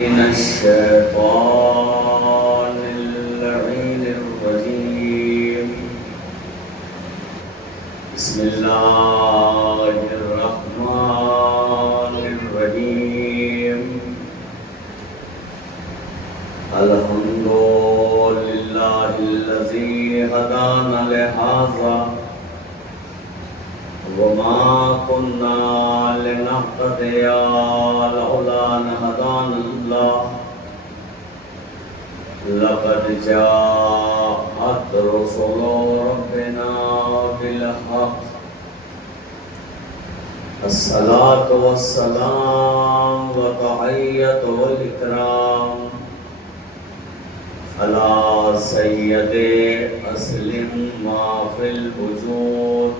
من الشيطان اللعين الرجيم. بسم الله الرحمن الرحيم. الحمد لله الذي هدانا لهذا وما كنا لنهتدي لولا أن هدانا الله لقد جاءت رسل ربنا بالحق. الصلاة والسلام والتحية والإكرام على سيد أسلم ما في الوجود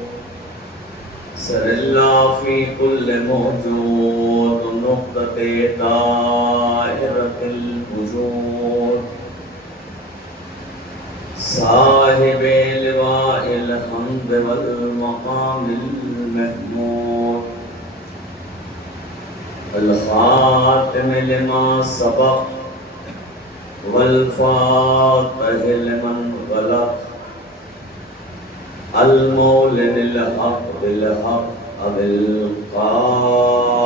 سر اللہ فی کل موجود نقطۃ دائرۃ الوجود صاحب لواء الحمد والمقام المحمود الخاتم لما سبق والفاتح لمن غلق المولد الحق بالحق أبي القاسم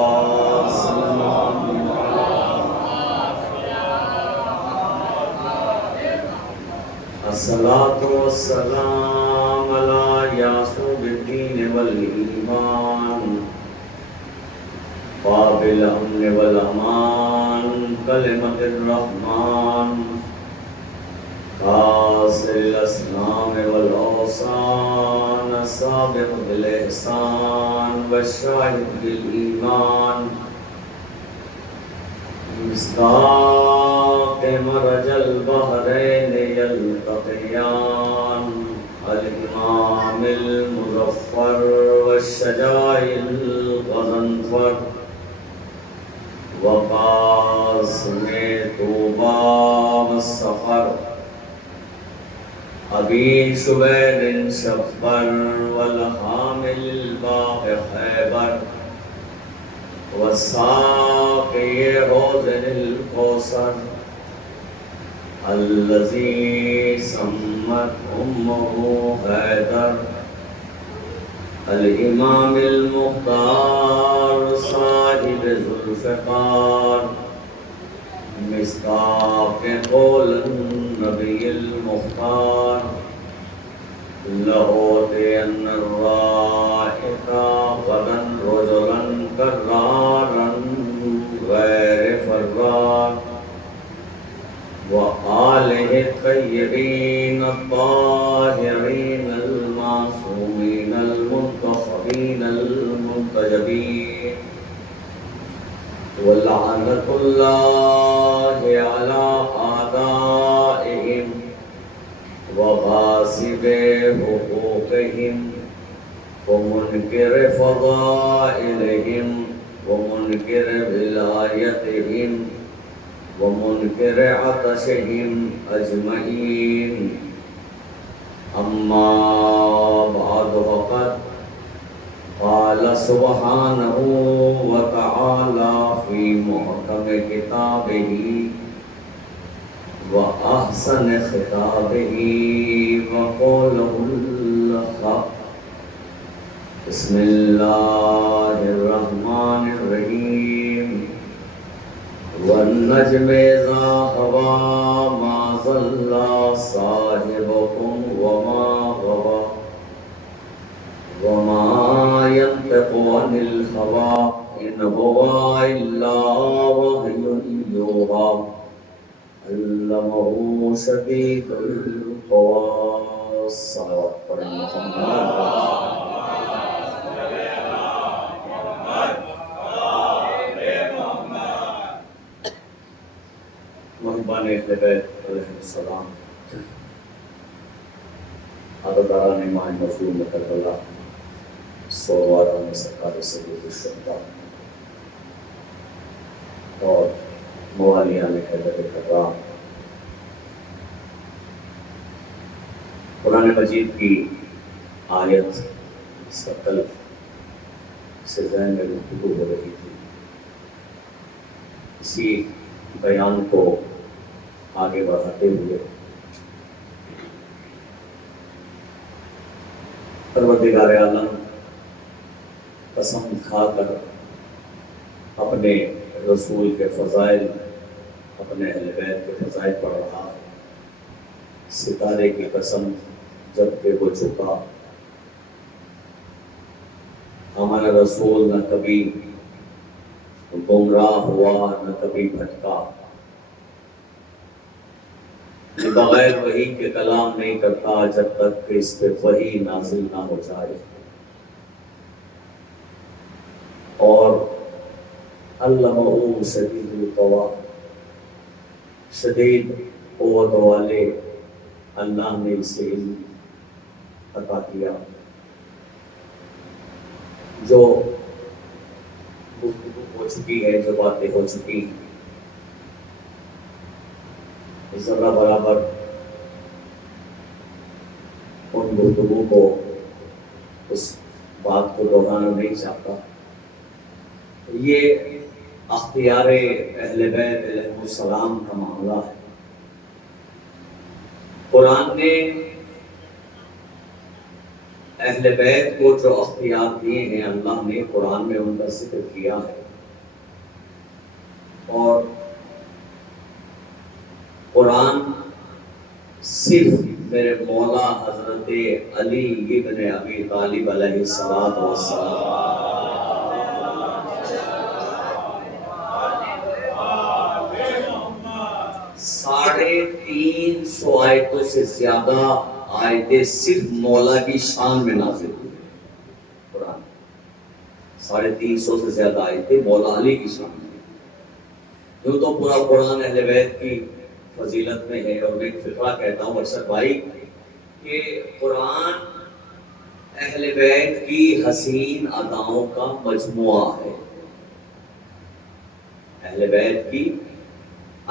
الصلاة والسلام على يعصوب الدين والإيمان باب الأمن والأمان كلمة الرحمن حاصل الأصنام والأوصان السابق بالإحسان والشاهد بالإيمان مصداق مرج البحرين يلتقيان الإمام المظفر والشجاع الغضنفر وقاسم طوبى والسفر ابی شبیر شبر والحامل الباغ خیبر والساقی حوض الکوثر الذی سمت امہ حیدر الامام المختار صاحب ذوالفقار مصداق قول النبی المختار لأوتين الرائق غدا رجلا كرارا غير فرار وآله الطيبين الطاهرين المعصومين المنتخبين المنتجبين ولعنة الله على أعدائهم وغاصب حقوقهم ومنكر فضائلهم ومنكر ولايتهم ومنكر عطشهم أجمعين. أما بعد فقد قال سبحانه وتعالى في محكم كتابه وأحسن خطابه وقوله الحق. بسم الله الرحمن الرحيم. والنجم إذا هوى ما ضل صاحبكم وما غوى وما ينطق عن الهوى إن هو إلا وحي يوحى علمه شديد القوى. صلوات پر محمد. محبان اہل بیت علیہ السلام، عدداران ماہ مظلوم کربلا، سواران سرکار سید الشہداء اور موالیان حیدر کرام، قرآن مجید کی آیت سطل سے ذہن میں گفتگو ہو رہی تھی. اسی بیان کو آگے بڑھاتے ہوئے پروردگار عالم قسم کھا کر اپنے رسول کے فضائل، اپنے اہل بیت کے فضائل پڑھ رہا ہے۔ ستارے کی قسم جب کہ وہ جھکا، ہمارا رسول نہ کبھی گمراہ ہوا نہ کبھی بھٹکا، یہ بغیر وحی کے کلام نہیں کرتا جب تک کہ اس پہ وحی نازل نہ ہو جائے۔ اور علمہ شدید القوا، شدید قوت والے اللہ نے اسے علم عطا کیا۔ جو گفتگو ہو چکی ہے، جو باتیں ہو چکی ہیں، ذرہ برابر ان گفتگو کو، اس بات کو دہرانا نہیں چاہتا۔ یہ اختیار اہل بیت علیہ السلام کا معاملہ ہے۔ قرآن نے اہل بیت کو جو اختیار دیے ہیں، اللہ نے قرآن میں ان کا ذکر کیا ہے۔ اور قرآن صرف میرے مولا حضرت علی ابن ابی طالب علیہ السلام 350 آیتوں سے زیادہ آیتیں صرف مولا کی شان میں نازل ہوئی۔ قرآن 350 سے زیادہ آیتیں مولا علی کی شان میں۔ یوں تو پورا قرآن اہل بیت کی فضیلت میں ہے، اور میں ایک فقرہ کہتا ہوں ارشد بھائی کہ قرآن اہل بیت کی حسین اداؤں کا مجموعہ ہے۔ اہل بیت کی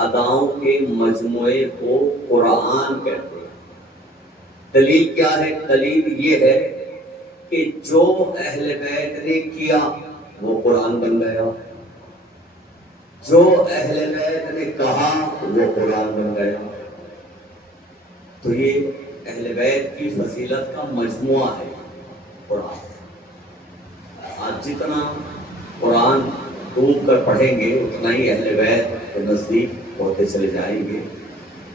اداؤں کے مجموعے کو قرآن کہتے ہیں۔ دلیل کیا ہے؟ دلیل یہ ہے کہ جو اہل بیت نے کیا وہ قرآن بن گیا، جو اہل بیت نے کہا وہ قرآن بن گیا۔ تو یہ اہل بیت کی فضیلت کا مجموعہ ہے قرآن۔ آج جتنا قرآن ڈوب کر پڑھیں گے اتنا ہی اہل بیت کے نزدیک ہوتے چلے جائیں گے۔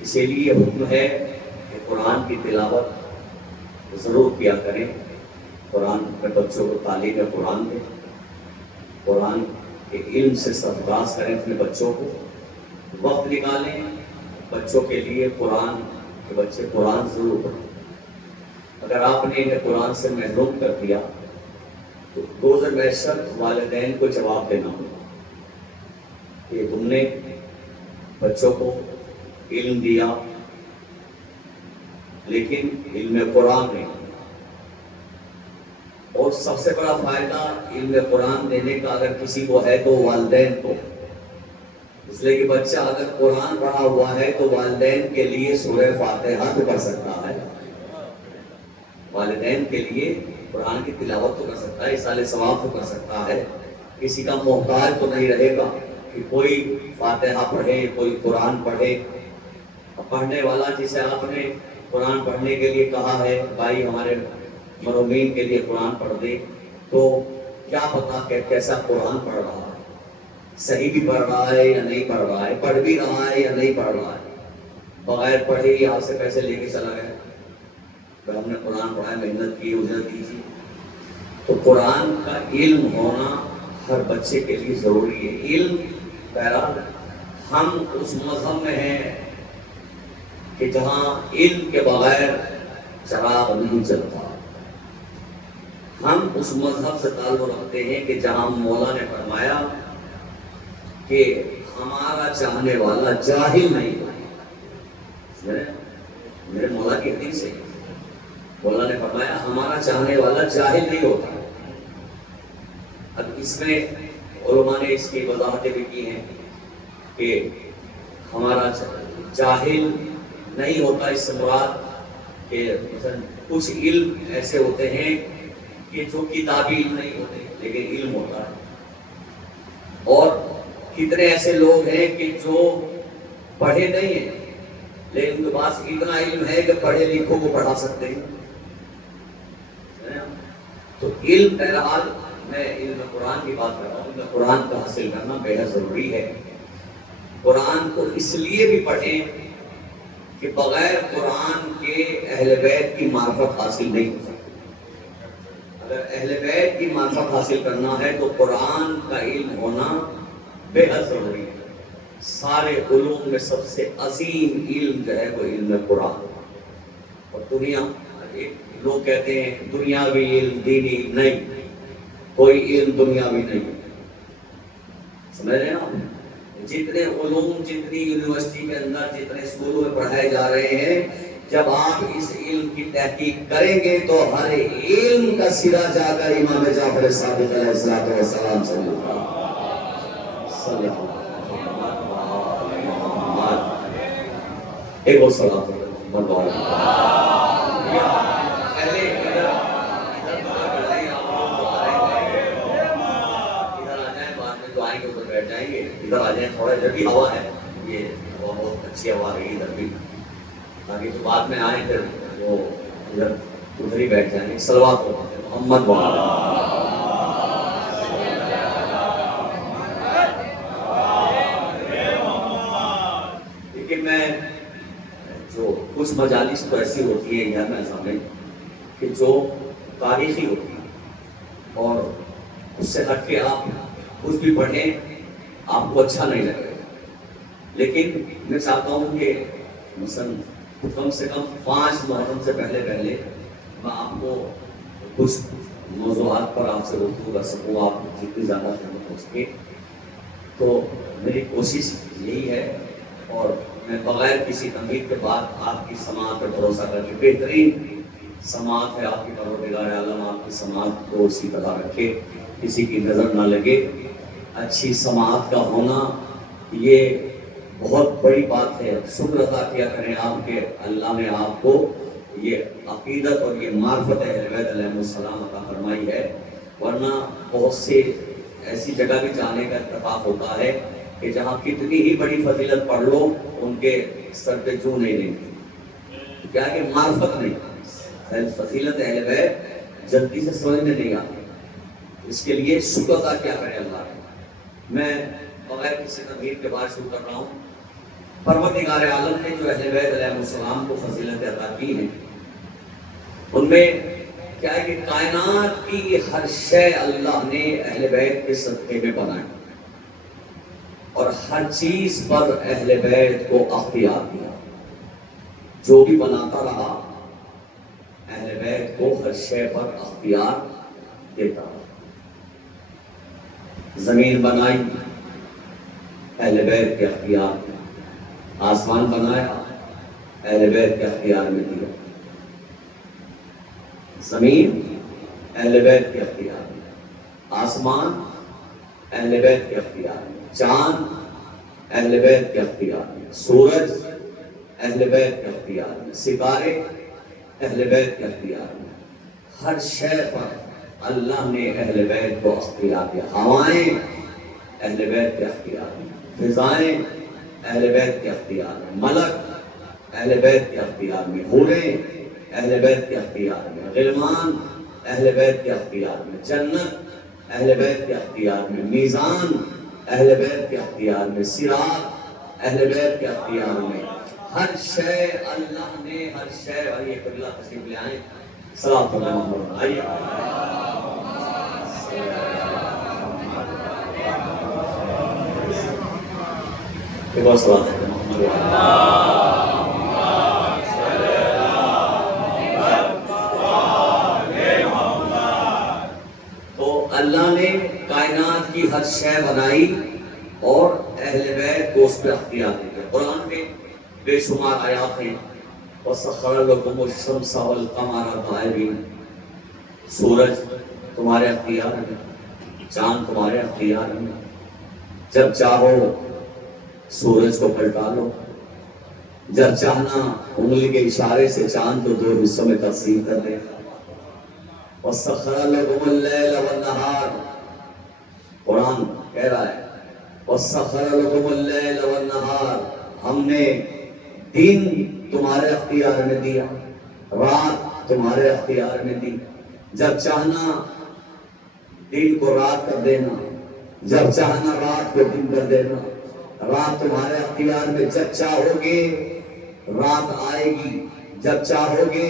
اسی لیے حکم ہے کہ قرآن کی تلاوت ضرور کیا کریں، قرآن کے بچوں کو تعلیم قرآن دیں، قرآن کے علم سے سرفراز کریں اپنے بچوں کو، وقت نکالیں بچوں کے لیے قرآن کے بچے قرآن ضرور پڑھیں۔ اگر آپ نے انہیں قرآن سے محروم کر دیا تو روز محشر والدین کو جواب دینا ہوگا کہ تم نے بچوں کو علم دیا لیکن علم قرآن نہیں۔ اور سب سے بڑا فائدہ علم قرآن دینے کا اگر کسی کو ہے تو والدین کو، اس لیے کہ بچہ اگر قرآن پڑھا ہوا ہے تو والدین کے لیے سورہ فاتحہ تو پڑھ سکتا ہے، والدین کے لیے قرآن کی تلاوت تو کر سکتا ہے، اصالہ ثواب تو کر سکتا ہے، کسی کا محتاج تو نہیں رہے گا کہ کوئی فاتحہ پڑھے کوئی قرآن پڑھے۔ پڑھنے والا جسے آپ نے قرآن پڑھنے کے لیے کہا ہے بھائی ہمارے مرحومین کے لیے قرآن پڑھ دے، تو کیا پتا کہ کیسا قرآن پڑھ رہا ہے، صحیح بھی پڑھ رہا ہے یا نہیں پڑھ رہا ہے، پڑھ بھی رہا ہے یا نہیں پڑھ رہا ہے، بغیر پڑھے ہی آپ سے پیسے لے کے چلا گیا کہ ہم نے قرآن پڑھا ہے، محنت کی، اجرت دیجیے۔ تو قرآن کا علم ہونا ہر بچے کے لیے ضروری ہے۔ علم بہرحال ہم اس مذہب میں ہیں کہ جہاں علم کے بغیر چراغ نہیں چلتا، ہم اس مذہب سے تعلق رکھتے ہیں کہ جہاں مولا نے فرمایا کہ ہمارا چاہنے والا جاہل نہیں ہوتا۔ میرے مولا کی حدیث ہے، مولا نے فرمایا ہمارا چاہنے والا جاہل نہیں ہوتا۔ اب اس میں علماء نے اس کی وضاحتیں بھی کی ہیں کہ ہمارا جاہل نہیں ہوتا، اس سے مراد کہ مثلا کچھ علم ایسے ہوتے ہیں کہ جو کتابی علم نہیں ہوتے لیکن علم ہوتا ہے، اور کتنے ایسے لوگ ہیں کہ جو پڑھے نہیں ہیں لیکن ان کے پاس اتنا علم ہے کہ پڑھے لکھوں کو پڑھا سکتے ہیں. تو علم بہرحال میں علم قرآن کی بات کر رہا ہوں. علم قرآن کا حاصل کرنا بے حد ضروری ہے. قرآن کو اس لیے بھی پڑھیں کہ بغیر قرآن کے اہل بیت کی معرفت حاصل نہیں ہو سکتی. اگر اہل بیت کی معرفت حاصل کرنا ہے تو قرآن کا علم ہونا بے حد ضروری ہے. سارے علوم میں سب سے عظیم علم جو ہے وہ علم قرآن. اور دنیا لوگ کہتے ہیں دنیاوی علم دینی علم، نہیں، کوئی علم دنیاوی نہیں. سمجھ رہے ہیں آپ؟ جتنے علوم جتنی یونیورسٹی کے اندر جتنے اسکولوں میں پڑھائے جا رہے ہیں، جب آپ اس علم کی تحقیق کریں گے تو ہر علم کا سرا جا کر امام جعفر صادق علیہ السلام سے ملتا ہے. ایک اور صلاۃ محمد بیٹھ جائیں گے. ادھر آ جائیں، تھوڑا ادھر بھی ہوا ہے، یہ ہوا بہت اچھی ہوا رہی ادھر بھی، تاکہ تو بعد میں آئیں پھر وہ ادھر ہی بیٹھ جائیں گے. صلوات ہو محمد لیکن میں جو کچھ مجالس تو ایسی ہوتی ہے یار میں سامنے کہ جو تاریخی ہوتی ہے اور اس سے ہٹ کے آپ کچھ بھی پڑھیں آپ کو اچھا نہیں لگے گا. لیکن میں چاہتا ہوں کہ مثلا کم سے کم 5 محرم سے پہلے میں آپ کو کچھ موضوعات پر آپ سے گفتگو کر سکوں، آپ جتنی زیادہ خدمت ہو سکے. تو میری کوشش یہی ہے اور میں بغیر کسی تنقید کے بعد آپ کی سماعت پر بھروسہ کر کے، بہترین سماعت ہے آپ کی پروردگار عالم آپ کی سماعت کو اسی طرح رکھے، کسی کی نظر نہ لگے. اچھی سماعت کا ہونا یہ بہت بڑی بات ہے. شکر ادا کیا کریں آپ کے اللہ نے آپ کو یہ عقیدت اور یہ معرفت اہل بیت علیہ السلام عطا فرمائی ہے. ورنہ بہت سے ایسی جگہ بھی جانے کا اتفاق ہوتا ہے کہ جہاں کتنی ہی بڑی فضیلت پڑھ لو ان کے سر پہ جو نہیں لیں گے، کیا کہ معرفت نہیں. فضیلت اہل بیت جلدی سے سمجھ میں نہیں آتی. اس کے لیے شکر ادا کیا کریں اللہ نے. میں بغیر کسی تنقید کے بعد شروع کر رہا ہوں. پروردگار عالم نے جو اہل بیت علیہ السلام کو فضیلت عطا کی ہے ان میں کیا ہے کہ کائنات کی ہر شے اللہ نے اہل بیت کے صدقے میں بنائی اور ہر چیز پر اہل بیت کو اختیار دیا. جو بھی بناتا رہا اہل بیت کو ہر شے پر اختیار دیتا رہا. زمین بنائی اہل بیت کے اختیار میں، آسمان بنایا اہل بیت کے اختیار میں دیا. زمین اہل بیت کے اختیار میں، آسمان اہل بیت کے اختیار میں، چاند اہل بیت کے اختیار میں، سورج اہل بیت کے اختیار میں، ستارے اہل بیت کے اختیار میں. ہر شے پر اللہ نے اہل بیت کو اختیار دیا. ہوائیں اہل بیت کے اختیار میں، فضائیں اہل بیت کے اختیار میں، ملک اہل بیت کے اختیار میں، حوریں اہل بیت کے اختیار میں، غلمان اہل بیت کے اختیار میں، جنت اہل بیت کے اختیار میں، میزان اہل بیت کے اختیار میں، صراط اہل بیت کے اختیار میں. ہر شے اللہ نے ہر شے. اور یہ قبلہ تشریف لے آئیں. صلاۃ محمد آئیے. صلاۃ تو اللہ نے کائنات کی ہر شے بنائی اور اہل بیت کو اس پہ اختیار دیا. قرآن میں بے شمار آیات ہیں. وَسَخَّرَ لَكُمُ الشَّمْسَ وَالْقَمَرَ دَائِبِينَ. سورج تمہارے اختیار میں، چاند تمہارے اختیار میں. جب چاہو سورج کو پلٹا لو، جب چاہنا انگلی کے اشارے سے چاند کو 2 حصوں میں تقسیم کر دے. وَسَخَّرَ لَكُمُ اللَّيْلَ وَالنَّهَارَ. قرآن کہہ رہا ہے وَسَخَّرَ لَكُمُ اللَّيْلَ وَالنَّهَارَ، ہم نے دن تمہارے اختیار میں دیا، رات تمہارے اختیار میں دی، جب چاہنا دن کو رات کر دینا، جب چاہنا رات کو دن کر دینا، رات تمہارے اختیار میں، جب چاہو گے رات آئے گی، جب چاہو گے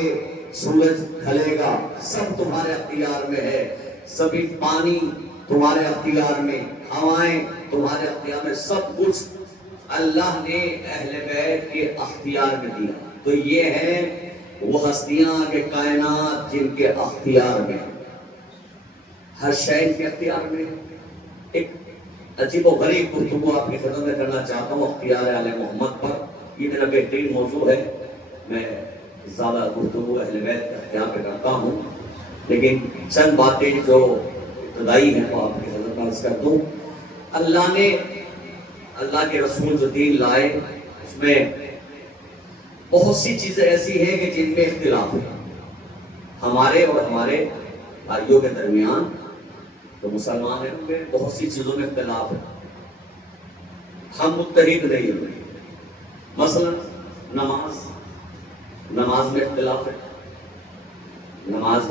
سورج ڈھلے گا، سب تمہارے اختیار میں ہے، سبھی پانی تمہارے اختیار میں، ہوائیں تمہارے اختیار میں، سب کچھ اللہ نے اہل بیت کے اختیار میں دیا۔ تو یہ ہے وہ ہستیاں کے کائنات جن کے اختیار میں، ہر شے کے اختیار میں۔ ایک عجیب و غریب گفتگو آپ کی خدمت میں کرنا چاہتا ہوں اختیار آل محمد پر، یہ میرا بہترین موضوع ہے، میں زیادہ گفتگو اہل بیت کا اختیار پہ کرتا ہوں، لیکن چند باتیں جو ابتدائی ہیں وہ آپ کی خدمت میں عرض کر دوں۔ اللہ نے، اللہ کے رسول جو دین لائے اس میں بہت سی چیزیں ایسی ہیں کہ جن میں اختلاف ہے، ہمارے اور ہمارے بھائیوں کے درمیان جو مسلمان ہیں ان میں بہت سی چیزوں میں اختلاف ہے، ہم متحد نہیں ہیں۔ مثلا نماز میں اختلاف ہے، نماز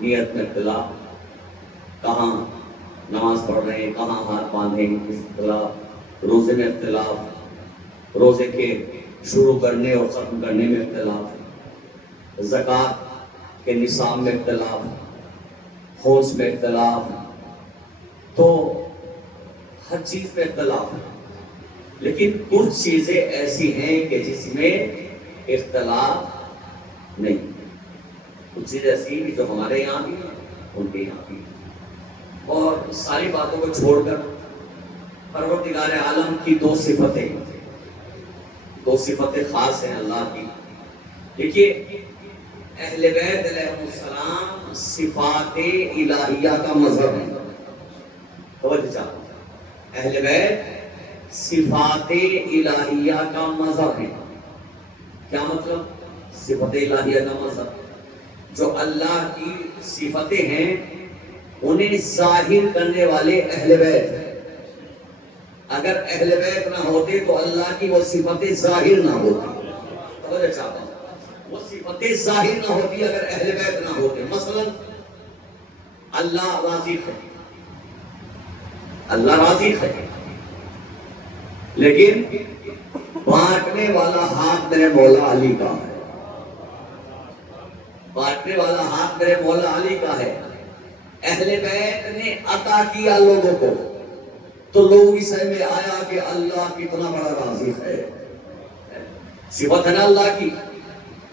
نیت میں اختلاف، کہاں نماز پڑھ رہے ہیں، کہاں ہاتھ باندھیں گے، اختلاف، روزے میں اختلاف، روزے کے شروع کرنے اور ختم کرنے میں اختلاف، زکوٰۃ کے نصاب میں اختلاف، خمس میں اختلاف، تو ہر چیز میں اختلاف ہے، لیکن کچھ چیزیں ایسی ہیں کہ جس میں اختلاف نہیں، کچھ چیزیں ایسی ہیں جو ہمارے یہاں بھی ہیں ان کے یہاں بھی، اور ساری باتوں کو چھوڑ کر پروردگار عالم کی دو صفتیں خاص ہیں اللہ کی۔ دیکھیے اہل بیت علیہ السلام صفات الہیہ کا مظہر ہے، توجہ چاہتا ہوں، اہل بیت صفات الہیہ کا مظہر ہے۔ کیا مطلب؟ صفات الہیہ کا مظہر، جو اللہ کی صفتیں ہیں انہیں ظاہر کرنے والے اہل بیت ہیں۔ اگر اہل بیت نہ ہوتے تو اللہ کی وہ صفتیں ظاہر نہ ہوتی، توجہ چاہتا ہوں، وہ صفتیں ظاہر نہ ہوتی اگر اہل بیت نہ ہوتے۔ مثلا اللہ رازق ہے، اللہ رازق ہے، لیکن بانٹنے والا ہاتھ میرے مولا علی کا ہے، بانٹنے والا ہاتھ میرے مولا علی کا ہے۔ اہل بیت نے عطا کیا لوگوں کو تو لوگ اس میں آیا کہ اللہ کتنا بڑا رازق ہے، صفت ہے نا اللہ کی،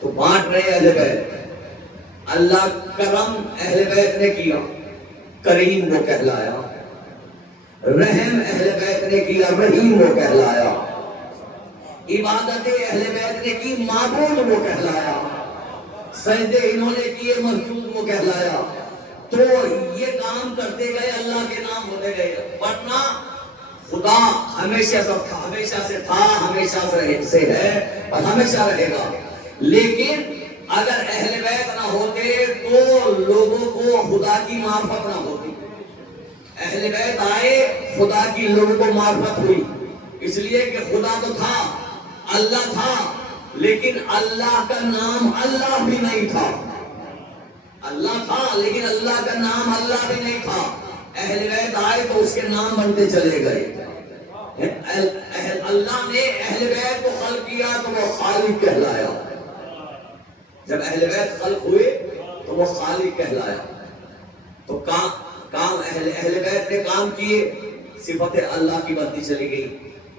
تو بانٹ رہے اہل بیت۔ اللہ کرم اہل بیت نے کیا، کریم وہ کہلایا، رحم اہل بیت نے کیا، رحیم وہ کہلایا، عبادت اہل بیت نے کی، معبود وہ کہلایا، سجدے انہوں نے کیے، مسجود وہ کہلایا۔ تو یہ کام کرتے گئے، اللہ کے نام ہوتے گئے، ورنہ خدا ہمیشہ سے تھا، ہمیشہ سے ہے اور ہمیشہ رہے گا۔ لیکن اگر اہل بیت نہ ہوتے تو لوگوں کو خدا کی معرفت نہ ہوتی، اہل بیت آئے خدا کی لوگوں کو معرفت ہوئی، اس لیے کہ خدا تو تھا، اللہ تھا، لیکن اللہ کا نام اللہ بھی نہیں تھا، اللہ تھا لیکن اللہ کا نام اللہ بھی نہیں تھا۔ اہل بیت آئے تو اس کے نام بنتے چلے گئے۔ اللہ نے اہل بیت کو خلق کیا تو وہ خالق کہلایا، جب اہل بیت خلق ہوئے تو وہ خالق کہلایا۔ تو کام اہل بیت نے کام کیے، صفت اللہ کی بنتی چلی گئی۔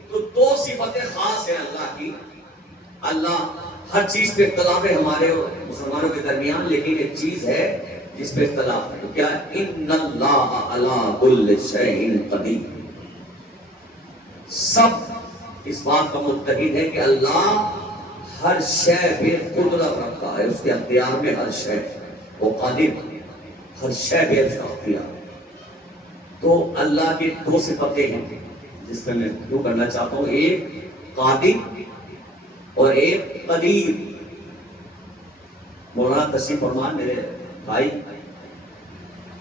تو دو صفتیں خاص ہیں اللہ کی، اللہ ہر چیز پہ اختلاف ہے ہمارے اور مسلمانوں کے درمیان، لیکن ایک چیز ہے جس پہ اختلاف ہے، کیا؟ ان اللہ علی کل شیء قدیر، سب اس بات کا متحد ہے کہ اللہ ہر شے پہ قدرت رکھتا ہے، اس کے اختیار میں ہر شے، وہ قادر، ہر شے پہ اس کا اختیار۔ تو اللہ کی دو صفتیں ہیں جس پہ میں شروع کرنا چاہتا ہوں، ایک قادر اور ایک قدیر۔ مولانا تشریف فرمان میرے بھائی،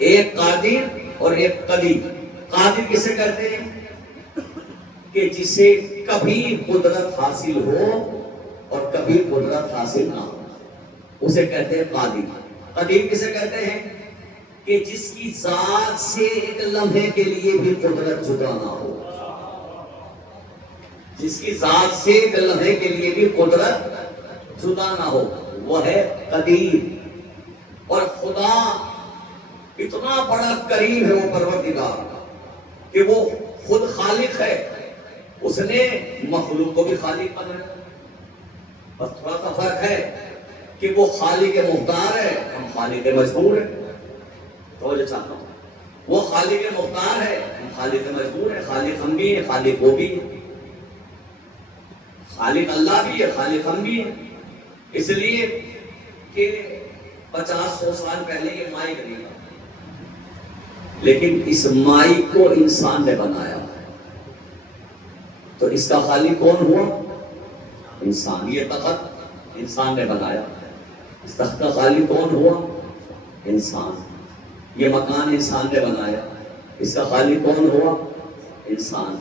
ایک قادر اور ایک قدیر۔ قادر کسے کہتے ہیں؟ کہ جسے کبھی قدرت حاصل ہو اور کبھی قدرت حاصل نہ ہو، اسے کہتے ہیں قادر۔ قدیر کسے کہتے ہیں؟ کہ جس کی ذات سے ایک لمحے کے لیے بھی قدرت جدا نہ ہو، جس کی ذات سے ایک لمحے کے لیے بھی قدرت جدا نہ ہو، وہ ہے قدیر۔ اور خدا اتنا بڑا کریم ہے وہ پروردگار کہ وہ خود خالق ہے، اس نے مخلوق کو بھی خالق بنایا۔ بس تھوڑا سا فرق ہے کہ وہ خالق مختار ہے، ہم خالق مجبور ہیں۔ توجہ چاہتا ہوں، وہ خالق مختار ہے، ہم خالق مجبور ہیں۔ خالق ہم بھی ہیں، خالق وہ بھی ہے، خالق اللہ بھی ہے، خالق ہم بھی ہیں۔ اس لیے کہ 50-100 سال پہلے یہ مائک نہیں تھا، لیکن اس مائک کو انسان نے بنایا، تو اس کا خالق کون ہوا؟ انسان۔ یہ تخت انسان نے بنایا، اس تخت کا خالق کون ہوا؟ انسان۔ یہ مکان انسان نے بنایا، اس کا خالق کون ہوا؟ انسان۔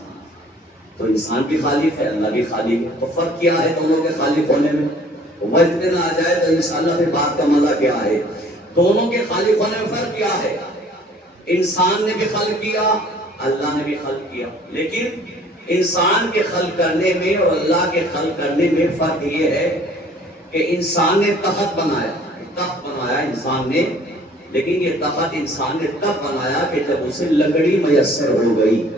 تو انسان بھی خالق ہے، اللہ بھی خالق ہے۔ تو فرق کیا ہے دونوں کے خالق ہونے میں؟ وجہ میں نہ آ جائے تو انشاءاللہ پھر بات کا مزہ کیا ہے؟ دونوں کے خالق ہونے میں فرق کیا ہے؟ انسان نے بھی خلق کیا، اللہ نے بھی خلق کیا، لیکن انسان کے خلق کرنے میں اور اللہ کے خلق کرنے میں فرق یہ ہے کہ انسان نے تخت بنایا، تخت بنایا انسان نے، لیکن یہ تخت انسان نے تب بنایا کہ جب اسے لکڑی میسر ہو گئی۔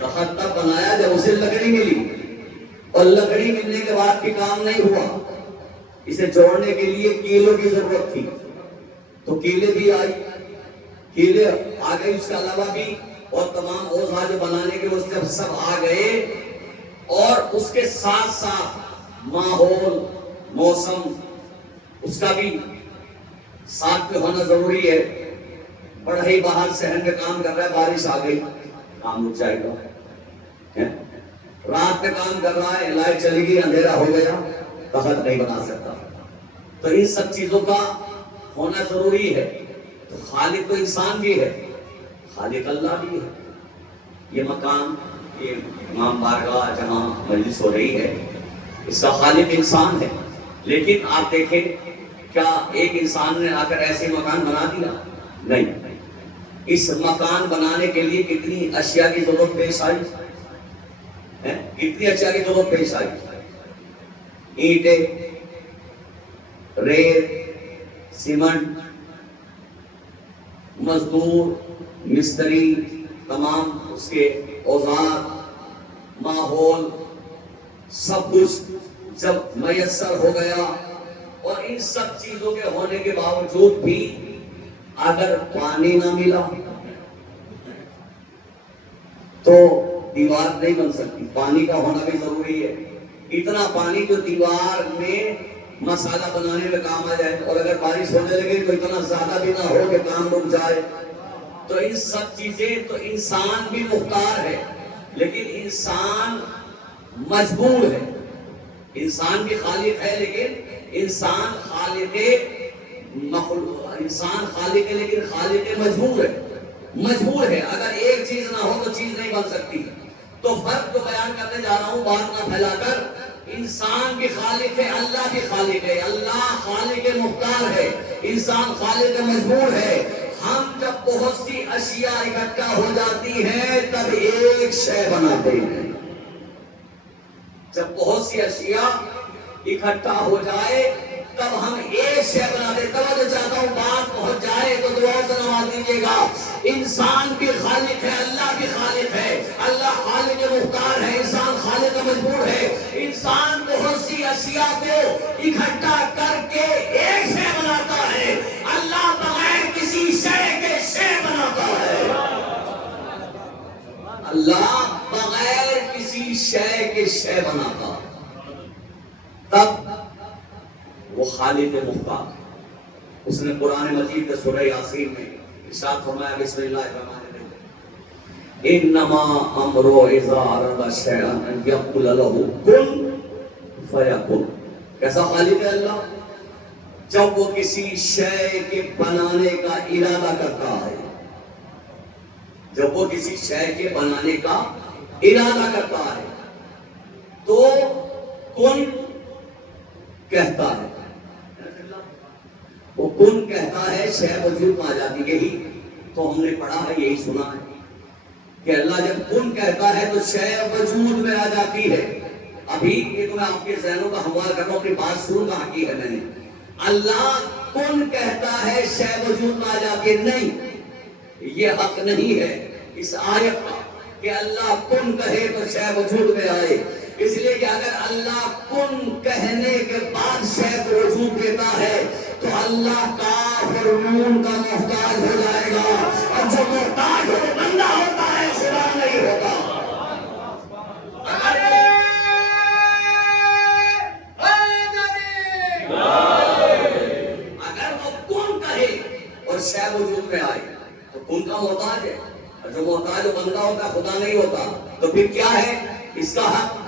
تخت تب بنایا جب اسے لکڑی ملی، اور لکڑی ملنے کے بعد بھی کام نہیں ہوا، اسے جوڑنے کے لیے کیلوں کی ضرورت تھی، تو کیلے بھی آئی، کیلے آ گئی، اس کے علاوہ بھی اور تمام اوزار جو بنانے کے وہ جب سب آ گئے، اور اس کے ساتھ ساتھ ماحول، موسم اس کا بھی ساتھ میں ہونا ضروری ہے۔ بڑا ہی باہر شہر میں کام کر رہا ہے، بارش آ گئی، کام رک جائے گا۔ رات میں کام کر رہا ہے، لائٹ چلی گئی، اندھیرا ہو گیا، تخت نہیں بنا سکتا۔ تو ان سب چیزوں کا ہونا ضروری ہے۔ تو خالق تو انسان بھی ہے، خالق اللہ بھی ہے۔ یہ مکان، یہ امام بارگاہ جہاں مجلس ہو رہی ہے، اس کا خالق انسان ہے، لیکن آپ دیکھیں کیا ایک انسان نے آ کر ایسے مکان بنا دیا؟ نہیں۔ اس مکان بنانے کے لیے کتنی اشیاء کی ضرورت پیش آئی؟ کتنی اشیاء کی ضرورت پیش آئی؟ اینٹیں، ریت، سیمنٹ، مزدور، مستری، تمام اس کے اوزار، ماحول، سب کچھ جب میسر ہو گیا، اور ان سب چیزوں کے ہونے کے باوجود بھی اگر پانی نہ ملا تو دیوار نہیں بن سکتی۔ پانی کا ہونا بھی ضروری ہے، اتنا پانی جو دیوار میں مسالہ بنانے میں کام آ جائے، اور اگر بارش ہونے لگے تو اتنا زیادہ بھی نہ ہو کہ کام رک جائے۔ تو ان سب چیزیں، تو انسان بھی مختار ہے، لیکن انسان مجبور ہے۔ انسان بھی خالق ہے، لیکن انسان خالق ہے، لیکن خالق مجبور ہے، مجبور ہے۔ اگر ایک چیز نہ ہو تو چیز نہیں بن سکتی۔ تو فرق جو بیان کرنے جا رہا ہوں بات نہ پھیلا کر، انسان بھی خالق ہے، اللہ بھی خالق ہے۔ اللہ خالق مختار ہے، انسان خالق مجبور ہے۔ ہم جب بہت سی اشیاء اکٹھا ہو جاتی ہیں تب ایک شے بناتے ہیں۔ جب بہت سی اشیاء اکٹھا ہو جائے تب ہم ایک شے بناتے ہیں۔ توجہ چاہتا ہوں بات پہنچ جائے تو دعا سے نواز دیجیے گا۔ انسان بھی خالق ہے، اللہ بھی خالق ہے۔ اللہ خالق مختار ہے، انسان خالق مجبور ہے۔ انسان بہت سی اشیاء کو اکٹھا کر کے ایک شے بناتا ہے، اللہ بغیر کسی شے کے شے بناتا ہے۔ اللہ بغیر کسی شے کے شے بناتا ہے، تب وہ خالق مختار۔ اس نے قرآن مجید کے سورہ یاسین میں ارشاد فرمایا، بسم اللہ الرحمن الرحیم، انما امرؤ اذا اراد شیئا ان یقول له کن فیکن۔ کیسا خالق ہے اللہ؟ جب وہ کسی شے کے بنانے کا ارادہ کرتا ہے، جب وہ کسی شے کے بنانے کا ارادہ کرتا ہے تو کن کہتا ہے، وہ کن کہتا ہے، شے وجود میں آ جاتی ہے۔ یہی تو ہم نے پڑھا ہے، یہی سنا ہے کہ اللہ جب کن کہتا ہے تو شے وجود میں آ جاتی ہے۔ ابھی یہ تو میں آپ کے ذہنوں کا حوالہ کر رہا ہوں، اپنی بات شروع کہاں کی ہے میں نے؟ اللہ کن کہتا ہے شے وجود میں آ جاتی ہے، نہیں، یہ حق نہیں ہے اس آیت کا کہ اللہ کن کہے تو شے وجود میں آئے، اس لیے کہ اگر اللہ کن کہنے کے بعد شے کو وجود دیتا ہے تو اللہ کاف اور نون کا محتاج ہو جائے گا، اور جو محتاج ہو بندہ ہوتا ہے، خدا نہیں ہوتا۔ اگر وہ کن کہے اور شے وجود میں آئے تو کن کا محتاج ہے، اور جو محتاج بندہ ہوتا ہے، خدا نہیں ہوتا، تو پھر کیا ہے اس کا حق؟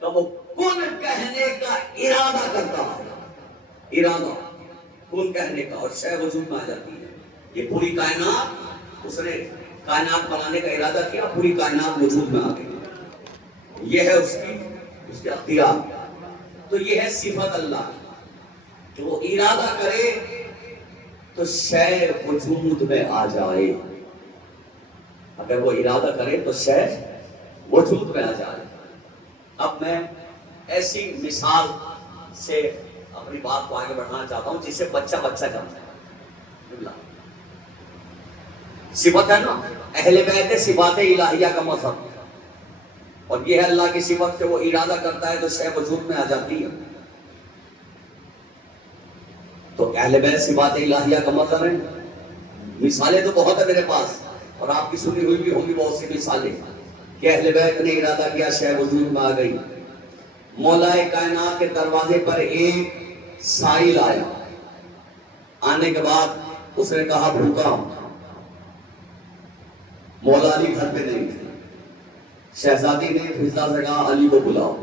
تو وہ کن کہنے کا ارادہ کرتا ہے، ارادہ کن کہنے کا، اور شے وجود میں آ جاتی ہے۔ یہ پوری کائنات، اس نے کائنات بنانے کا ارادہ کیا، پوری کائنات وجود میں آ گئی، یہ ہے اس کے اختیار۔ تو یہ ہے صفت اللہ کہ وہ ارادہ کرے تو شے وجود میں آ جائے، اگر وہ ارادہ کرے تو شے وجود میں آ جائے۔ اب میں ایسی مثال سے اپنی بات کو آگے بڑھانا چاہتا ہوں جسے بچہ بچہ جانتا ہے۔ صفت ہے نا، اہل بیت صفات الہیہ کا مذہب، اور یہ ہے اللہ کی صفت کہ وہ ارادہ کرتا ہے تو شے وجود میں آ جاتی ہے۔ تو اہل بیت صفات الہیہ کا مذہب ہے۔ مثالیں تو بہت ہے میرے پاس، اور آپ کی سنی ہوئی بھی ہوں گی بہت سی مثالیں کہ اہل بیت نے ارادہ کیا، شے وجود میں آ گئی۔ مولا کائنات کے دروازے پر ایک سائل آیا، آنے کے بعد اس نے کہا بھوکا ہوں۔ مولا علی گھر پہ نہیں تھے، شہزادی نے فضا سے کہا علی کو بلاؤ۔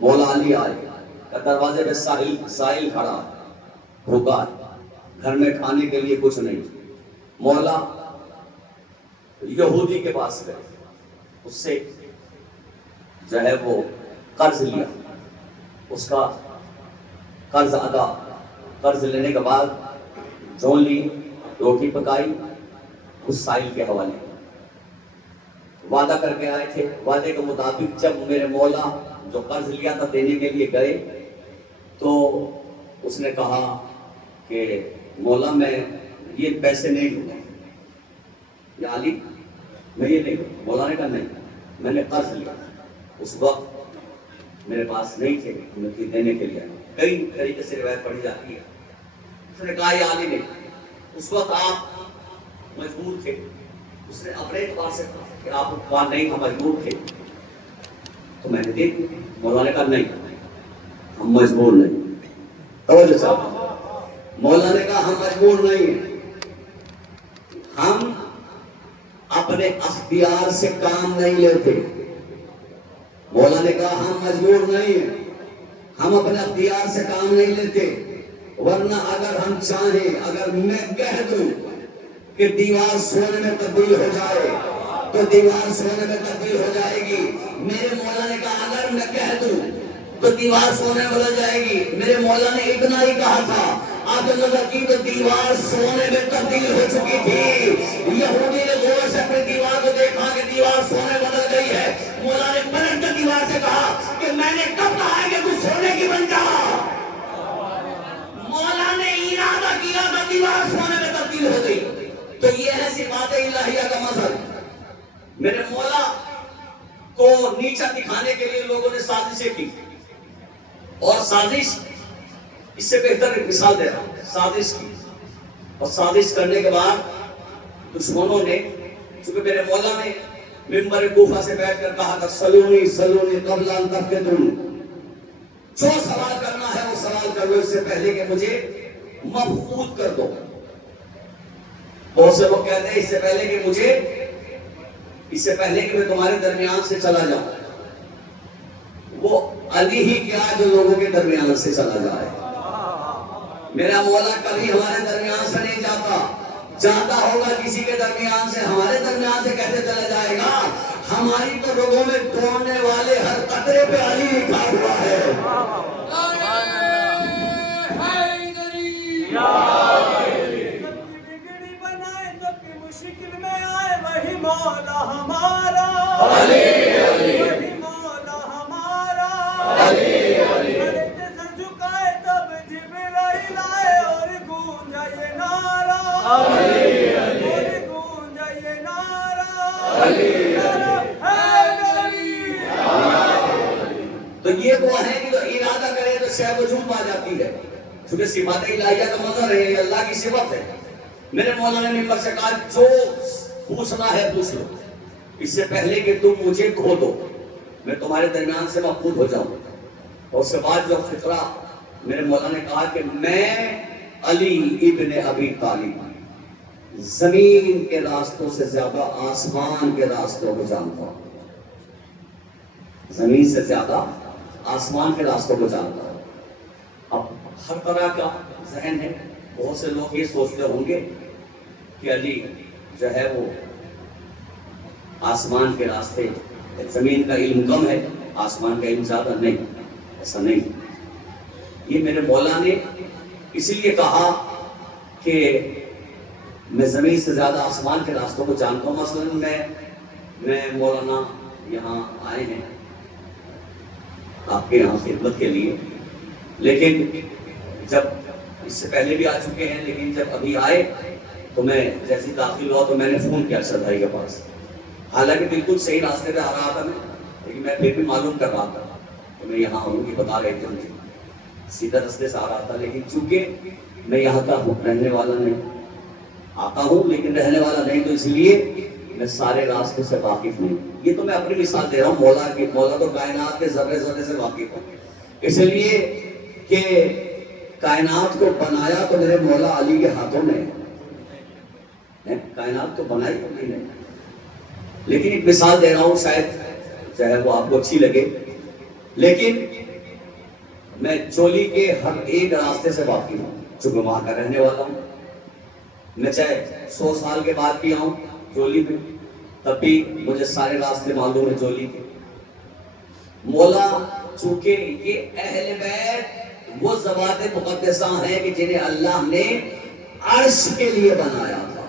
مولا علی آئے، دروازے پہ سائل کھڑا، بھوکا ہے، گھر میں کھانے کے لیے کچھ نہیں۔ مولا یہودی کے پاس گئے، اس سے جو ہے وہ قرض لیا، اس کا قرض لینے کے بعد جو لی، روٹی پکائی، اس سائل کے حوالے وعدہ کر کے آئے تھے۔ وعدے کے مطابق جب میرے مولا جو قرض لیا تھا دینے کے لیے گئے تو اس نے کہا کہ مولا میں یہ پیسے نہیں لوں گا، یا علی میں یہ نہیں لوں۔ مولا نے کہا نہیں، میں نے قرض لیا، اس وقت میرے پاس نہیں تھے دینے کے لیے۔ کئی طریقے سے روایت پڑھی جاتی ہے۔ اس نے کہا یا علی نے، اس وقت آپ مجبور تھے۔ اس نے اپنے اعتبار سے کہا کہ آپ وہاں نہیں تھا، مجبور تھے، تو میں نے دے دی۔ مولا نے کہا نہیں، ہم مجبور نہیں۔ توجہ صاحب، مولا نے کہا ہم مجبور نہیں ہیں، ہم اپنے اختیار سے کام نہیں لیتے۔ مولا نے کہا ہم مجبور نہیں ہیں، ہم اپنے اختیار سے کام نہیں لیتے، ورنہ اگر ہم چاہیں، اگر میں کہہ دوں کہ دیوار سونے میں تبدیل ہو جائے تو دیوار سونے میں تبدیل ہو جائے گی۔ میرے مولا نے کہا اگر میں کہہ دوں تو دیوار سونے میں بدل جائے گی۔ میرے مولا نے اتنا ہی کہا تھا، آپ نے نظر کی تو دیوار سونے میں تبدیل ہو چکی تھی۔ یہودی نے غور سے اپنی دیوار کو دیکھا کہ دیوار سونے بدل گئی ہے۔ مولا نے پلٹ کر دیوار سے کہا کہ میں نے کب کہا ہے کہ تو سونے کی بن جا۔ مولا نے ارادہ کیا تو دیوار سونے میں تبدیل ہو گئی۔ تو یہ ہے صفات الہیہ کا مذہب۔ میرے مولا کو نیچا دکھانے کے لیے لوگوں نے سازشیں کی، اور سازش، اس سے بہتر مثال دے رہا ہوں، سازش کی، اور سازش کرنے کے بعد دشمنوں نے، چونکہ میرے مولا نے ممبر کوفہ سے بیٹھ کر کہا تھا سلونی سلونی قبل ان تفتنون، جو سوال کرنا ہے وہ سوال کرو اس سے پہلے کہ مجھے مبعوث کر دو۔ بہت سے لوگ کہتے ہیں اس سے پہلے کہ مجھے، اس سے پہلے کہ میں تمہارے درمیان سے چلا جاؤں، وہ علی ہی کیا جو لوگوں کے درمیان سے چلا جائے۔ میرا مولا کبھی ہمارے درمیان سے نہیں جاتا، جاتا ہوگا کسی کے درمیان سے، ہمارے درمیان سے کیسے چلا جائے گا؟ ہماری تو رگوں میں دوڑنے والے ہر قطرے پہ علی لکھا ہوا ہے۔ مشکل میں آئے وہی مولا ہمارا، وہی مولا ہمارا، سر جھکائے تب جبرائیل آئے اور گونجا یہ نعرہ، اور گونجا یہ نعرہ، تو یہ وہ ہے کہ جو ارادہ کرے تو شے وجود آ جاتی ہے، کیونکہ صفات الہیہ کا مظہر ہے، یہ اللہ کی صفت ہے۔ میرے مولانا نے ممبر سے کہا جو پوچھنا ہے پوچھ لو، اس سے پہلے کہ تم مجھے کھو دو میں تمہارے درمیان سے مفقود ہو جاؤں۔ اور اس کے بعد جو فقرہ میرے مولانا نے کہا کہ میں علی ابن ابی طالب زمین کے راستوں سے زیادہ آسمان کے راستوں کو جانتا ہوں، زمین سے زیادہ آسمان کے راستوں کو جانتا ہوں۔ اب ہر طرح کا ذہن ہے، بہت سے لوگ یہ سوچتے ہوں گے کہ علی جو ہے وہ آسمان کے راستے، زمین کا علم کم ہے، آسمان کا علم زیادہ، نہیں، ایسا نہیں۔ یہ میرے مولا نے اسی لیے کہا کہ میں زمین سے زیادہ آسمان کے راستوں کو جانتا ہوں۔ مثلا میں مولانا یہاں آئے ہیں آپ کے یہاں خدمت کے لیے، لیکن جب اس سے پہلے بھی آ چکے ہیں، لیکن جب ابھی آئے تو میں جیسے داخل ہوا تو میں نے فون کیا ارشد بھائی کے پاس، حالانکہ بالکل صحیح راستے پہ آ رہا تھا میں، لیکن میں پھر بھی معلوم کر رہا تھا کہ میں یہاں ہوں، یہ بتا رہے تھے مجھے سیدھا راستے سے آ رہا تھا، لیکن چونکہ میں یہاں کا رہنے والا نہیں، آتا ہوں لیکن رہنے والا نہیں، تو اس لیے میں سارے راستے سے واقف نہیں۔ یہ تو میں اپنی مثال دے رہا ہوں، مولا کی، مولا تو کائنات کے ذرے ذرے سے واقف ہوں، اس لیے کہ کائنات کو بنایا تو میرے مولا علی کے ہاتھوں میں ہے، کائنات کو بنائی تو نہیں ہے، لیکن ایک مثال دے رہا ہوں، شاید جو ہے وہ آپ کو اچھی لگے، لیکن میں چولی کے ہر ایک راستے سے واقف ہوں، چونکہ وہاں کا رہنے والا ہوں۔ میں چاہے 100 سال کے بعد بھی آؤں چولی میں، تب بھی مجھے سارے راستے معلوم ہے چولی کے۔ مولا چونکہ یہ اہل بیت وہ ذوات مقدسہ ہیں کہ جنہیں اللہ نے عرش کے لیے بنایا تھا،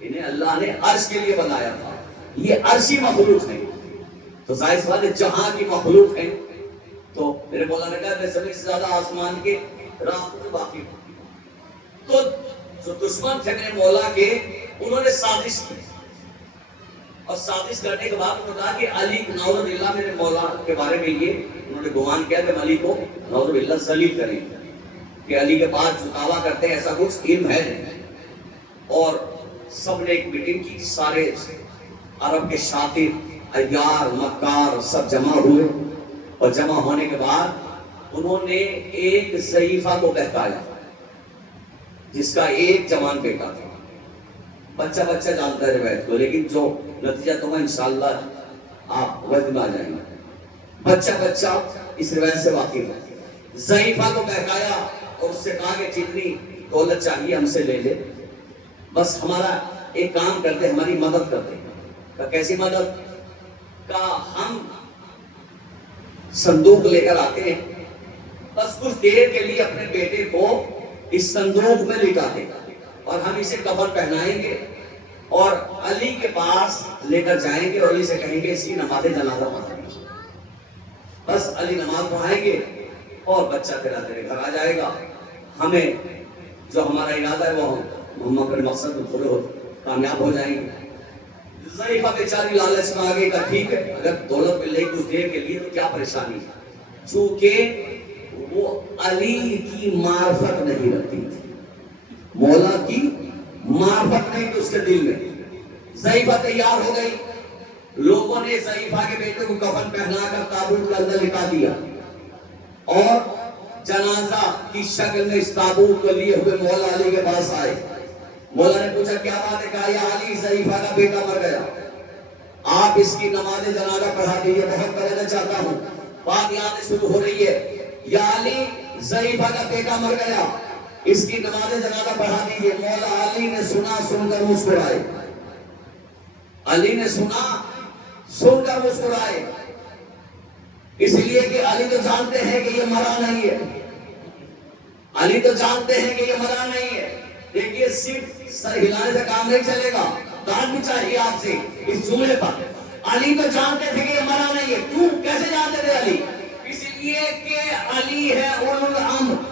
انہیں اللہ نے عرش کے لیے بنایا تھا، یہ عرشی مخلوق ہیں، تو ظاہر بات ہے جہاں کی مخلوق ہیں، تو میرے مولا نے کہا میں زمین سے زیادہ آسمان کے راستوں سے واقف ہوں۔ تو جو دشمن تھے میرے مولا کے، انہوں نے سازش کی، اور سازش کرنے کے بعد انہوں نے کہا کہ علی نعوذ باللہ، میرے مولا کے بارے میں یہ انہوں نے گمان کیا کہ علی کو نعوذ باللہ ذلیل کریں، کہ علی کے پاس جھکاوا کرتے ہیں، ایسا کچھ علم ہے نہیں۔ اور سب نے ایک میٹنگ کی، سارے عرب کے شاطر، عیار، مکار سب جمع ہوئے، اور جمع ہونے کے بعد انہوں نے ایک ضعیفہ کو بہکایا جس کا ایک جوان بیٹا تھا، بچہ بچہ جانتا ہے روایت کو، لیکن جو نتیجہ تو انشاءاللہ آپ وقت میں آ جائیں گے، بچہ بچہ اس روایت سے واقف ہے۔ ضعیفہ کو بہکایا اور اس سے کہا کہ جتنی دولت چاہیے ہم سے لے لے، بس ہمارا ایک کام کرتے، ہماری مدد کرتے۔ کہ کیسی مدد؟ کہ ہم صندوق لے کر آتے ہیں، بس کچھ دیر کے لیے اپنے بیٹے کو اس صندوق میں لٹا دے گا، اور ہم اسے کفن پہنائیں گے اور علی کے پاس لے کر جائیں گے، اور علی سے کہیں گے اس کی نماز جنازہ پڑھائیں گے، بس علی نماز پڑھائیں گے اور بچہ تیرا تیرے گھر آ جائے گا۔ ہمیں جو ہمارا ارادہ ہے وہ ہم اپنے مقصد میں پورے کامیاب ہو جائیں گے۔ ضعیفہ بیچاری لالچ میں آگے کا ٹھیک ہے، اگر دولت مل رہی کچھ دیر کے لیے تو کیا پریشانی ہے، چونکہ وہ علی کی معرفت نہیں رکھتی تھی، مولا کی معرفت نہیں تھی اس کے دل میں۔ ضعیفہ تیار ہو گئی، لوگوں نے ضعیفہ کے بیٹے کو کفن پہنا کر تابوت کے اندر لٹا دیا، اور جنازہ کی شکل میں اس تابوت کو لیے ہوئے مولا علی کے پاس آئے۔ مولا نے پوچھا کیا بات ہے؟ کہا یا علی ضعیفہ کا بیٹا مر گیا، آپ اس کی نماز جنازہ پڑھا دیجیے، بہت کرانا چاہتا ہوں۔ بات یہاں سے شروع ہو رہی ہے، یا علی ضعیفہ کا بیٹا مر گیا، اس کی نماز جنازہ پڑھا دیجئے. مولا علی نے سنا سن کر مسکرائے. علی نے سنا سن کر مسکرائے. اس لیے کہ علی تو جانتے ہیں کہ یہ مرا نہیں ہے. علی تو جانتے ہیں کہ یہ مرا نہیں ہے. دیکھیے صرف سر ہلانے سے کام نہیں چلے گا. دان بھی چاہیے آپ سے اس جملے پر. علی تو جانتے تھے کہ یہ مرا نہیں ہے. کیوں؟ کیسے جانتے تھے علی؟ اس لیے کہ علی ہے اولو الامر.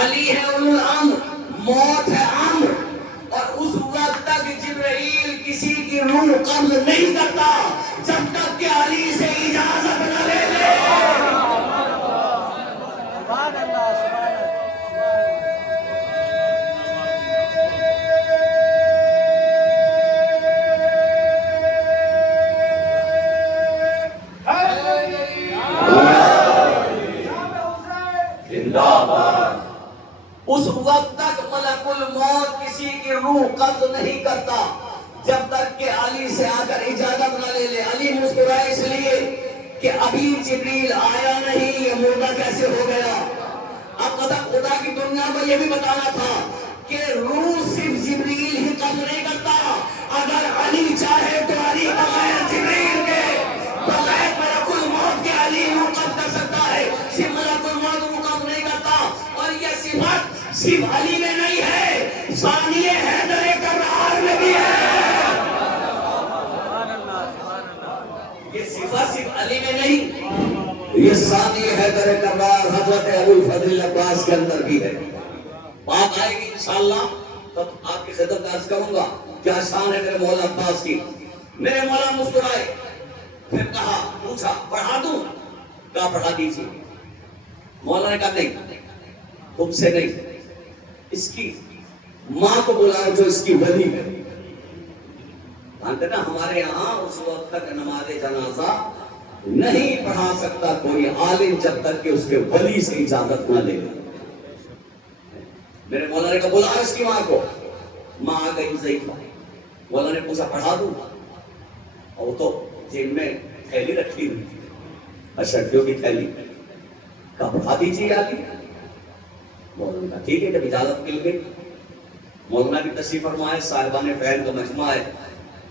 علی ہے اولو الامر. موت ہے امر. اور اس وقت تک جبرائیل کسی کی روح قبض نہیں کرتا جب تک کہ علی سے اجازت نہ لے لے. سبحان اللہ سبحان اس وقت تک ملک الموت کسی کی روح قبض نہیں کرتا جب تک کہ علی سے آ کر اجازت نہ لے لے. علی مسکرائے اس لیے کہ ابھی جبریل آیا نہیں. یہ مردہ کیسے ہو گیا؟ اب قسم خدا کی دنیا میں یہ بھی بتانا تھا کہ روح صرف جبریل ہی قبض نہیں کرتا. اگر علی چاہے تو علی بغیر جبریل کے بغیر ملک الموت کے علی روح قبض کر سکتا ہے. صرف ملک الموت روح قبض نہیں کرتا. اور یہ صفت صرف علی میں نہیں ہے, ثانی حیدر کرار میں بھی ہے. یہ صفت صرف علی میں نہیں, یہ ثانی حیدر کرار حضرت ابو الفضل عباس کے اندر بھی ہے. بات آئے گی انشاءاللہ تب آپ کی خدمت عرض کروں گا کیا شان ہے میرے مولا عباس کی. میرے مولا مسکرائے, پھر کہا, پوچھا پڑھا دوں؟ کہا پڑھا دیجیے. مولا نے کہا نہیں, تم سے نہیں, اس کی ماں کو بلاؤ جو اس کی ولی ہے. مانتے نا ہمارے یہاں اس وقت تک نماز جنازہ نہیں پڑھا سکتا کوئی عالم جب تک کہ اس کے ولی سے اجازت نہ لے. میرے مولا نے کہا بلاؤ اس کی ماں کو. ماں آ گئی ضعیفہ. مولا نے پوچھا پڑھا دوں؟ اور وہ تو جیب میں تھیلی رکھی ہوئی تھی, اشرفیوں کی تھیلی. کہا پڑھا دیجیے علی. مولانا کہا ٹھیک ہے. جب اجازت مل گئی, مولانا بھی تشریف فرمائے, صاحبان فہم کا مجمع ہے.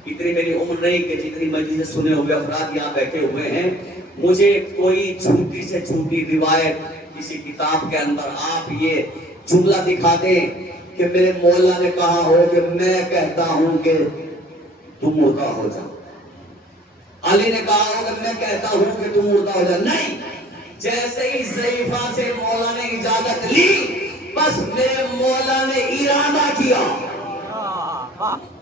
اتنی میری عمر نہیں کہ جتنی مجلس سنے ہوئے افراد یہاں بیٹھے ہوئے ہیں مجھے کوئی چھوٹی سے چھوٹی روایت کسی کتاب کے اندر آپ یہ جملہ دکھا دیں کہ میرے مولا نے کہا ہو کہ میں کہتا ہوں کہ تم مردہ ہو جاؤ. علی نے کہا ہو کہ میں کہتا ہوں کہ تم مردہ ہو جاؤ. نہیں, جیسے ہی ضعیفہ سے مولا نے اجازت لی بس میرے مولا نے ارادہ کیا.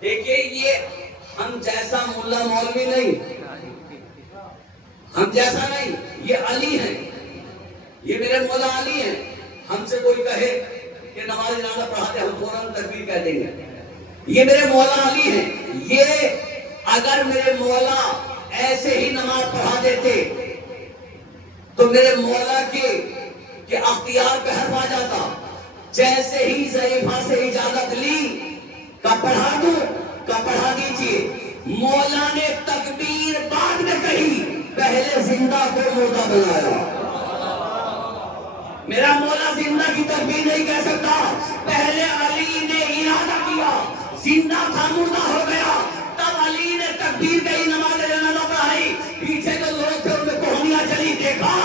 دیکھیے یہ ہم جیسا ملا مولوی نہیں, ہم جیسا نہیں, یہ علی ہیں, یہ میرے مولا علی ہیں. ہم سے کوئی کہے کہ نماز جنازہ پڑھا دے, ہم فوراً تکبیر کہہ دیں گے. یہ میرے مولا علی ہیں. یہ اگر میرے مولا ایسے ہی نماز پڑھا دیتے تو میرے مولا کے اختیار پہ حرف آ جاتا. جیسے ہی ضعیفہ سے اجازت لی کا پڑھا دوں, کا پڑھا دیجیے. مولا نے تکبیر بعد میں کہی, پہلے زندہ کو مردہ بنایا. میرا مولا زندہ کی تکبیر نہیں کہہ سکتا. پہلے علی نے ارادہ کیا, زندہ تھا مردہ ہو گیا, تب علی نے تکبیر کہی, نماز جنازہ پڑھائی. پیچھے جو لوگ تھے ان میں کوہنیاں چلی, دیکھا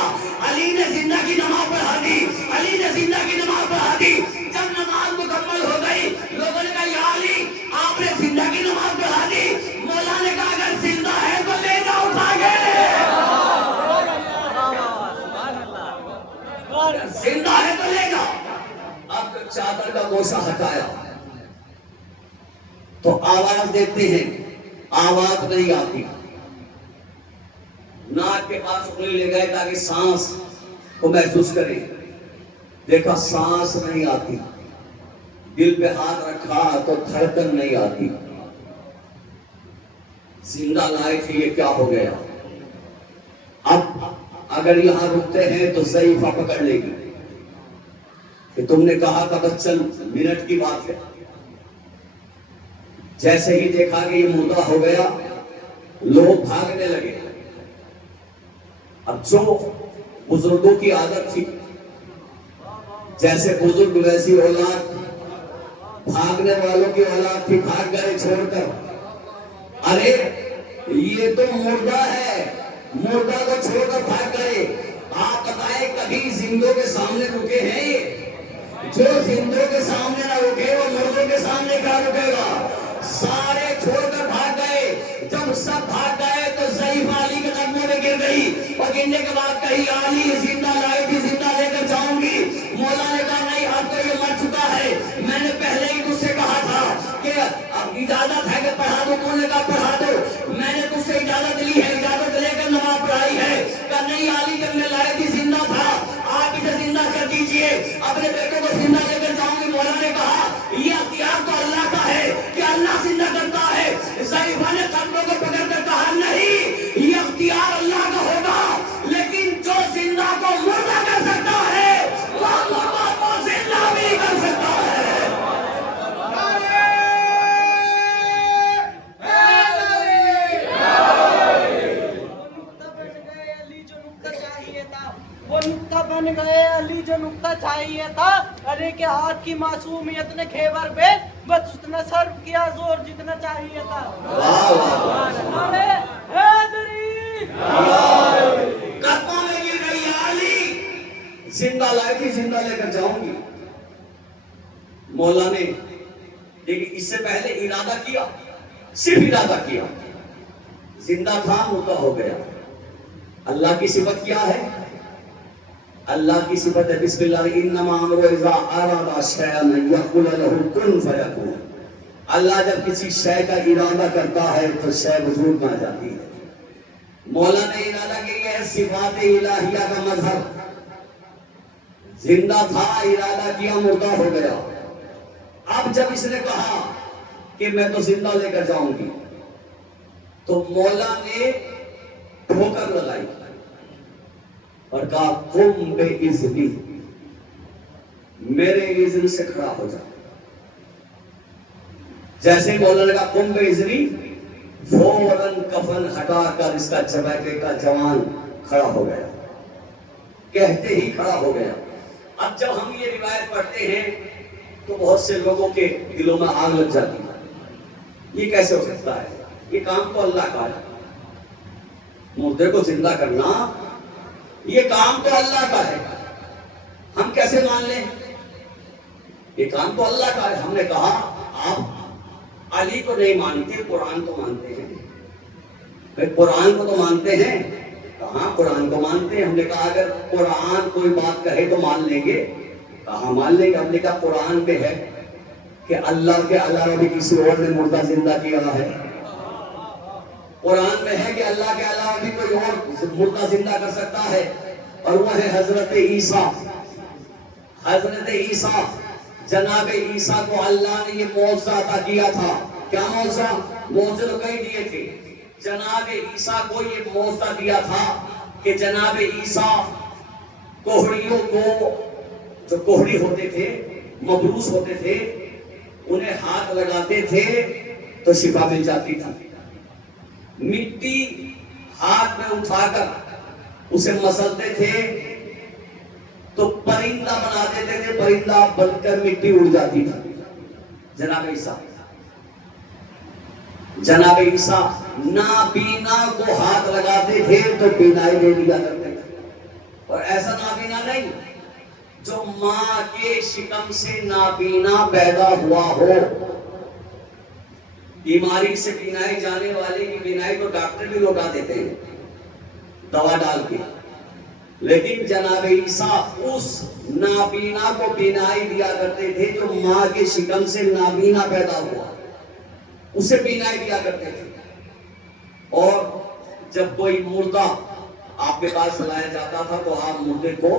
علی نے زندہ کی نماز پڑھا دی, علی نے زندہ کی نماز پڑھا دی. جب نماز مکمل ہو گئی لوگوں نے کہا یا علی آپ نے زندہ کی نماز پڑھا دی. مولا نے کہا اگر زندہ ہے تو لے جاؤ اٹھا کے. زندہ ہے تو لے جاؤ. اب چادر کا گوشہ ہٹایا تو آواز دیتے ہیں, آواز نہیں آتی. ناک کے پاس انگلی لے گئے تاکہ سانس کو محسوس کریں, دیکھا سانس نہیں آتی. دل پہ ہاتھ رکھا تو دھڑکن نہیں آتی. زندہ لائے تھے, یہ کیا ہو گیا؟ اب اگر یہاں رکتے ہیں تو ضعیفہ پکڑ لے گی کہ تم نے کہا تھا بس چند منٹ کی بات ہے. جیسے ہی دیکھا کہ یہ مردہ ہو گیا لوگ بھاگنے لگے. اب جو بزرگوں کی عادت تھی جیسے بزرگ ویسی اولاد، بھاگنے والوں کی اولاد تھی، بھاگ گئے چھوڑ کر. ارے یہ تو مردہ ہے، مردہ کو چھوڑ کر بھاگ گئے. آپ بتائیں کبھی زندوں کے سامنے رکے ہیں یہ؟ جو زندوں کے سامنے نہ رکے وہ مردوں کے سامنے کیا رکے گا؟ سارے چھوڑ کر بھاگ گئے. جب سب بھاگ گئے تو ضعیف علی کے قدموں میں گر گئی اور گرنے کے بعد کہی علی زندہ لائی تھی، زندہ لے کر جاؤں گی. مولا نے کہا نہیں، اب تو یہ مر چکا ہے. میں نے پہلے ہی تجھ سے کہا تھا کہ اب اجازت ہے کہ پڑھا دو. تو نے کہا پڑھا دو. میں نے تجھ سے اجازت لی ہے، اجازت لے کر نماز پڑھائی ہے. کہا نہیں علی جب میں لائی تھی زندہ تھا، آپ اسے زندہ کر دیجئے، اپنے بیٹے کو زندہ لے کر جاؤں گی. مولا نے کہا یہ اختیار تو اللہ کا ہے کہ اللہ زندہ کرتا ہے. ضعیفہ نے قدموں کو پکڑ کر کہا نہیں، یہ اختیار اللہ کا ہوگا، لیکن جو زندہ کو مردہ کر سکتا ہے وہ مردہ کو زندہ بھی کر سکتا ہے. وہ نقطہ بن گئے علی جو نقطہ چاہیے تھا. ارے کہ ہاتھ کی معصومیت نے خیبر پہ بس اتنا سر کیا زور جتنا چاہیے تھا. ارے حیدری قدموں میں گر گئی علی، زندہ لائی تھی، زندہ لے کر جاؤں گی. مولا نے لیکن اس سے پہلے ارادہ کیا، صرف ارادہ کیا. زندہ تھا، مردہ ہو گیا. اللہ کی صفت کیا ہے؟ اللہ کی صفت ہے بسم اللہ انما امرؤ اذا اراد شیئا ان یقول له کن فیکون. اللہ جب کسی شے کا ارادہ کرتا ہے تو شے وجود میں آ جاتی ہے. مولا نے ارادہ کیا ہے صفات الہیہ کا مظہر. زندہ تھا، ارادہ کیا، مردہ ہو گیا. اب جب اس نے کہا کہ میں تو زندہ لے کر جاؤں گی تو مولا نے ٹھوکر لگائی اور کہا قم بِإِذْنِی، میرے اذن سے کھڑا ہو جا. جیسے مولا نے کہا قم بِإِذْنِی، فوراً کفن ہٹا کر اس کا چبیکے کا جوان کھڑا ہو گیا، کہتے ہی کھڑا ہو گیا. اب جب ہم یہ روایت پڑھتے ہیں تو بہت سے لوگوں کے دلوں میں آگ لگ جاتی ہے. یہ کیسے ہو سکتا ہے؟ یہ کام تو اللہ کا ہے. مردے کو زندہ کرنا یہ کام تو اللہ کا ہے، ہم کیسے مان لیں؟ یہ کام تو اللہ کا ہے. ہم نے کہا آپ علی کو نہیں مانتے، قرآن تو مانتے ہیں. بھائی قرآن کو تو مانتے ہیں. کہاں قرآن کو مانتے ہیں؟ ہم نے کہا اگر قرآن کوئی بات کہے تو مان لیں گے. کہاں مان لیں گے؟ ہم نے کہا قرآن پہ ہے کہ اللہ کے علاوہ بھی کسی اور نے مردہ زندہ کیا ہے. قرآن میں ہے کہ اللہ کے علاوہ بھی کوئی اور مردہ زندہ کر سکتا ہے، اور وہ ہے حضرت عیسیٰ. حضرت عیسیٰ، جناب عیسیٰ کو اللہ نے یہ معجزہ عطا کیا تھا. کیا معجزہ؟ معجزے تو کئی دیے تھے. جناب عیسیٰ کو یہ معجزہ دیا تھا کہ جناب عیسیٰ کوہڑیوں کو، جو کوہڑی ہوتے تھے، مبروس ہوتے تھے، انہیں ہاتھ لگاتے تھے تو شفا مل جاتی تھی. مٹی ہاتھ میں اٹھا کر اسے مسلتے تھے تو پرندہ بنا دیتے تھے، پرندہ بن کر مٹی اڑ جاتی تھی. جناب عیسیٰ نابینا کو ہاتھ لگاتے تھے تو بینائی دے دیا کرتے تھے. اور ایسا نابینا نہیں جو ماں کے شکم سے نابینا پیدا ہوا ہو. بیماری سے بینائی جانے والے کی بینائی تو ڈاکٹر بھی لوٹا دیتے ہیں دوا ڈال کے، لیکن جناب عیسیٰ اس نابینا کو بینائی دیا کرتے تھے جو ماں کے شکم سے نابینا پیدا ہوا، اسے بینائی دیا کرتے تھے. اور جب کوئی مردہ آپ کے پاس لایا جاتا تھا تو آپ مردے کو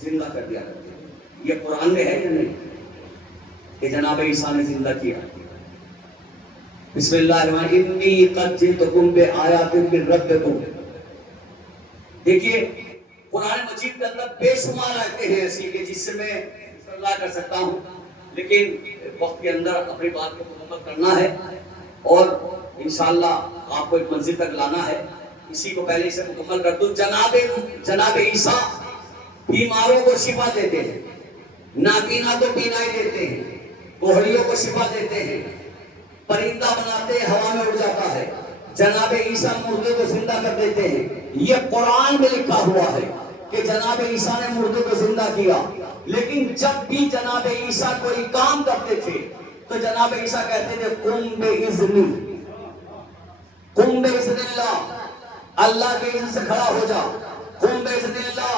زندہ کر دیا کرتے تھے. یہ قرآن میں ہے یا نہیں کہ جناب عیسیٰ نے زندہ کیا؟ بسم اللہ الرحمن الرحیم انی قد جئتکم بآیات من ربکم. دیکھیے قرآن مجید کے اندر بے شمار آیتیں ہیں ایسی کہ جس سے میں اللہ کر سکتا ہوں، لیکن وقت کے اندر اپنی بات کو مکمل کرنا ہے اور انشاءاللہ آپ کو ایک منزل تک لانا ہے. اسی کو پہلے اسے مکمل کر دوں. جناب عیسیٰ بیماروں کو شفا دیتے ہیں. نابینا کو بینائی دیتے ہیں، کوہڑیوں کو شفا دیتے ہیں، پرندہ بناتے ہیں ہوا میں اڑ جاتا ہے، جناب عیسیٰ مردے کو زندہ کر دیتے ہیں۔ یہ قرآن میں لکھا ہوا ہے کہ جناب عیسیٰ نے مردے کو زندہ کیا۔ لیکن جب بھی جناب عیسیٰ کوئی کام کرتے تھے تو جناب عیسیٰ کہتے تھے قم بِإِذْنِ، قم بِإِذْنِ اللہ، اللہ کے اذن سے کھڑا ہو جا، قم بِإِذْنِ اللہ،